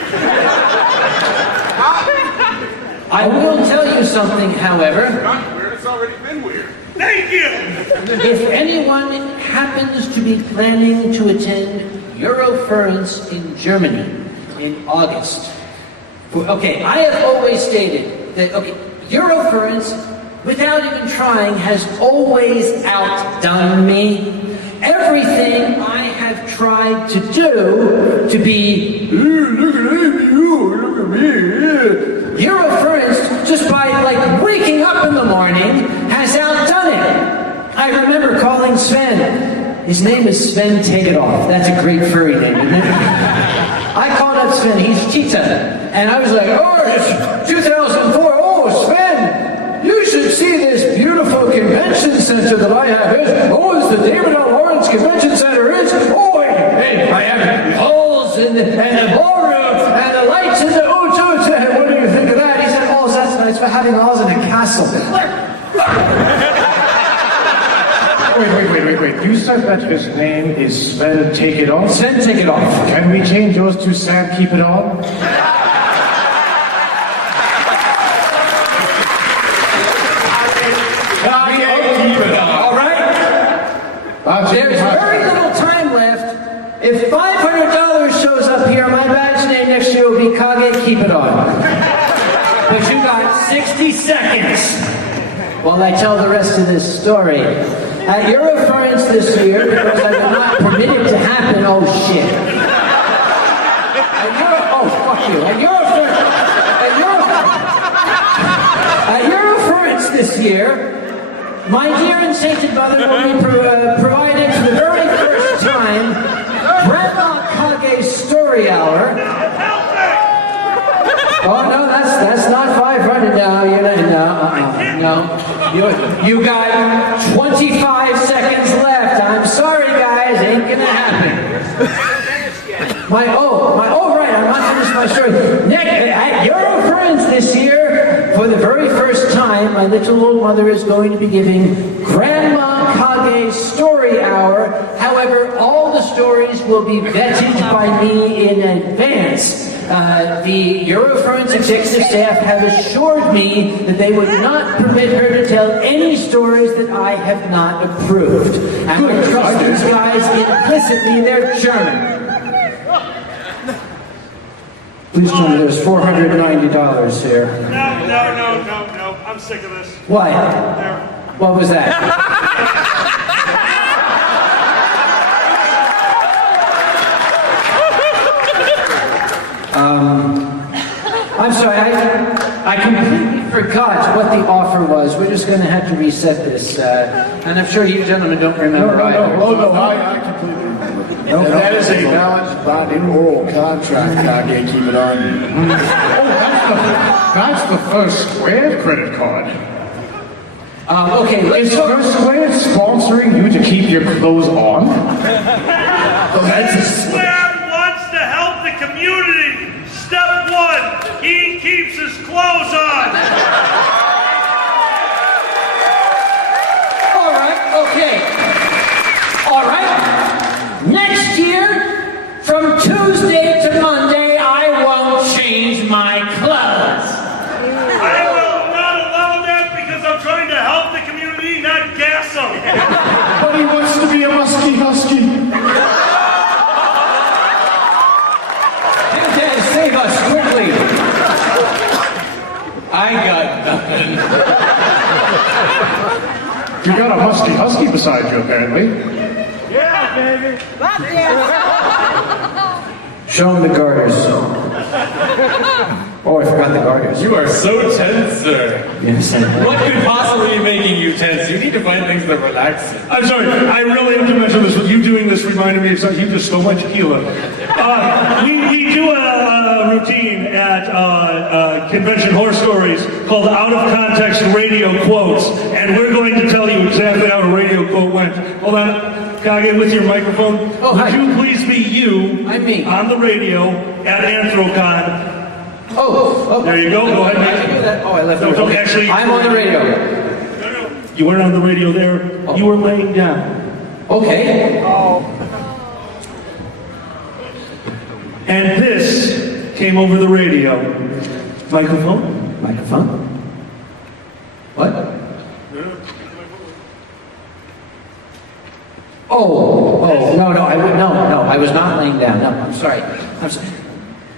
I will tell you something, however. It's already been weird. Thank you. If anyone happens to be planning to attend Eurofurence in Germany in August, okay, I have always stated that, okay, Eurofurence, without even trying, has always outdone me. Everything I have tried to do to be, look at me, Eurofurence, just by like waking up in the morning, has outdone it. I remember calling Sven. His name is Sven Take It Off. That's a great furry name, isn't it? I called up Sven. He's Cheetah. And I was like, oh, it's 2004. Oh, Sven, you should see this beautiful convention center that I have. Oh, it's the David L. Lawrence Convention Center. It's, oh, hey, I have halls and the ballroom and the lights and the what do you think of that? He said, oh, that's nice for having halls in a castle. Wait. You said that his name is Sven Take It Off? Sven Take It Off. Can we change yours to Sam Keep It On? Keep it on. All right? There's very little time left. If $500 shows up here, my badge name next year will be Kage Keep It On. But you got 60 seconds while I tell the rest of this story. At Eurofurence this year, because I did not permit it to happen, oh shit. Oh, fuck you. At Eurofurence this year, my dear and sainted mother will be provided for the very first time Grandma Kage's Story Hour. Oh no, that's not 500 now. No. You got 25 seconds left. I'm sorry, guys, ain't gonna happen. Right, I'm not finished my story. At Eurofurence this year, for the very first time, my little old mother is going to be giving Grandma Kage's Story Hour. However, all the stories will be vetted by me in advance. The Eurofurence executive staff have assured me that they would not permit her to tell any stories that I have not approved. And I trust these guys implicitly, they're German. Please tell me there's $490 here. No. I'm sick of this. Why? There. What was that? I'm sorry, I completely forgot what the offer was. We're just going to have to reset this. And I'm sure you gentlemen don't remember either. No, I completely remember. No, that is a valid binding oral contract, Kage. Keep it on. That's the First Square credit card. Okay, Is First Square sponsoring you to keep your clothes on? Square wants to help the community. Step one, he keeps his clothes on. All right. Next year, from Tuesday to Monday, I won't change my clothes. I will not allow that because I'm trying to help the community, not gas them. But he wants to be a musky husky. Dad, save us quickly. I got nothing. You got a musky husky beside you, apparently. Yeah, baby. Show him the garters. Oh, I forgot the garters. You are so tense, sir. Yes, What could possibly be making you tense? You need to find things that relax you. I'm sorry, I really have to mention this. You doing this reminded me of something. You just stole my tequila. We do a routine at Convention Horror Stories called Out of Context Radio Quotes, and we're going to tell you exactly how a radio quote went. Hold on, Kage, with your microphone. Oh, Would hi. you please be you I'm me. on the radio at Anthrocon? Oh, There you go. Go ahead, I Mike. can do that. Oh, I left No, it. don't actually- I'm on the radio. No. You weren't on the radio there. You were laying down. Okay. And this came over the radio. Microphone? Microphone? What? No, I was not laying down. No, I'm sorry.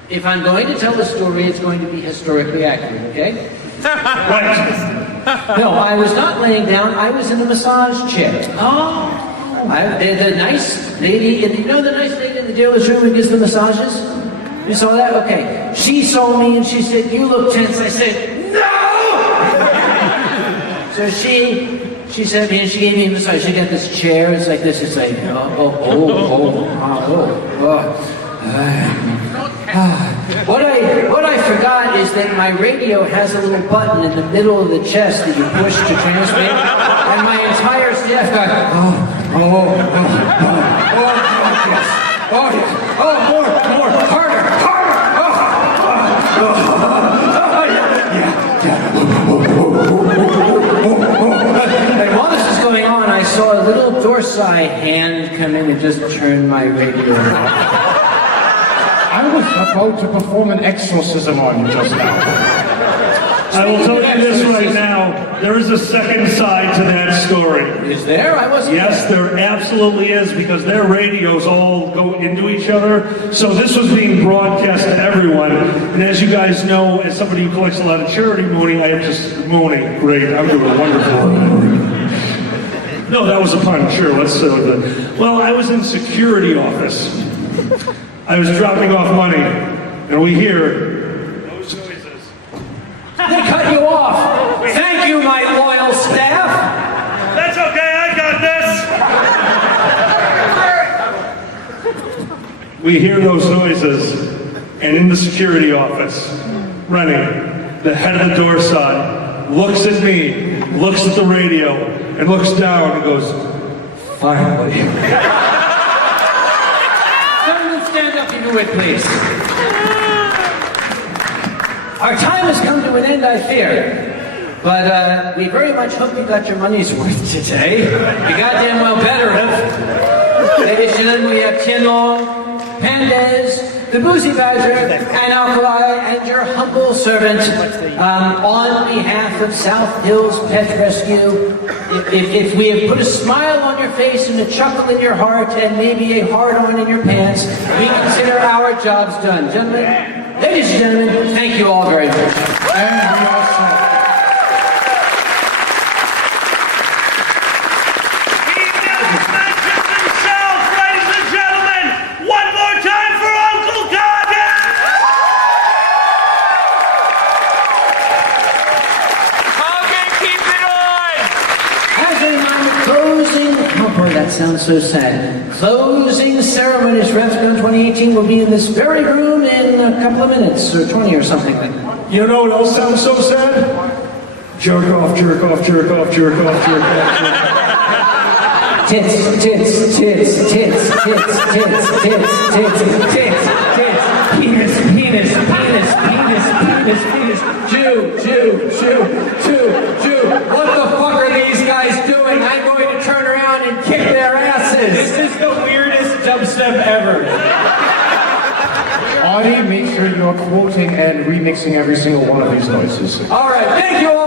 If I'm going to tell a story, it's going to be historically accurate, okay? Right. No, I was not laying down. I was in a massage chair. The nice lady, you know the nice lady in the dealer's room who gives the massages? You saw that? Okay. She saw me and she said, "You look tense." I said, "No!" So she said, and she gave me a massage. She got this chair. It's like this. It's like, What I forgot is that my radio has a little button in the middle of the chest that you push to transmit, and my entire staff got, more, harder, And while this is going on, I saw a little Dorsai hand come in and just turn my radio off. I was about to perform an exorcism on you just now. So I will tell you this right now. There is a second side to that story. Is there? I wasn't. Yes, there absolutely is, because their radios all go into each other. So this was being broadcast to everyone. And as you guys know, as somebody who collects a lot of charity mooning, I am just mooning. Great, I'm doing wonderful. No, that was a pun. Sure, let's say that. Well, I was in security office. I was dropping off money, and we hear those noises. They cut you off. Thank you, my loyal staff. That's okay, I got this. We hear those noises, and in the security office, Rennie, the head of the door side, looks at me, looks at the radio, and looks down and goes, finally. Gentlemen, stand up and do it, please. Our time has come to an end, I fear. But we very much hope you got your money's worth today. You goddamn well better have. Ladies and gentlemen, we have Tianlong, Pandez, the Boozy Badger, and Alkali, and your humble servant, on behalf of South Hills Pet Rescue. If we have put a smile on your face and a chuckle in your heart and maybe a hard-on in your pants, we consider our jobs done. Gentlemen, ladies and gentlemen, thank you all very much. And we also... That sounds so sad. Closing ceremonies for Anthrocon 2018 will be in this very room in a couple of minutes, or 20 or something like that. You know what else sounds so sad? Jerk off, jerk off, jerk off, jerk off, jerk off, jerk off. Tits, tits, tits, tits, tits, tits, tits, tits, tits, tits, penis, penis, penis, penis, penis, penis, Jew, Jew, Jew, Jew, Jew. What the fuck are these guys doing? I'm going to turn around and kick their asses. This is the weirdest dubstep ever. Audie, make sure you're quoting and remixing every single one of these noises. All right, thank you all.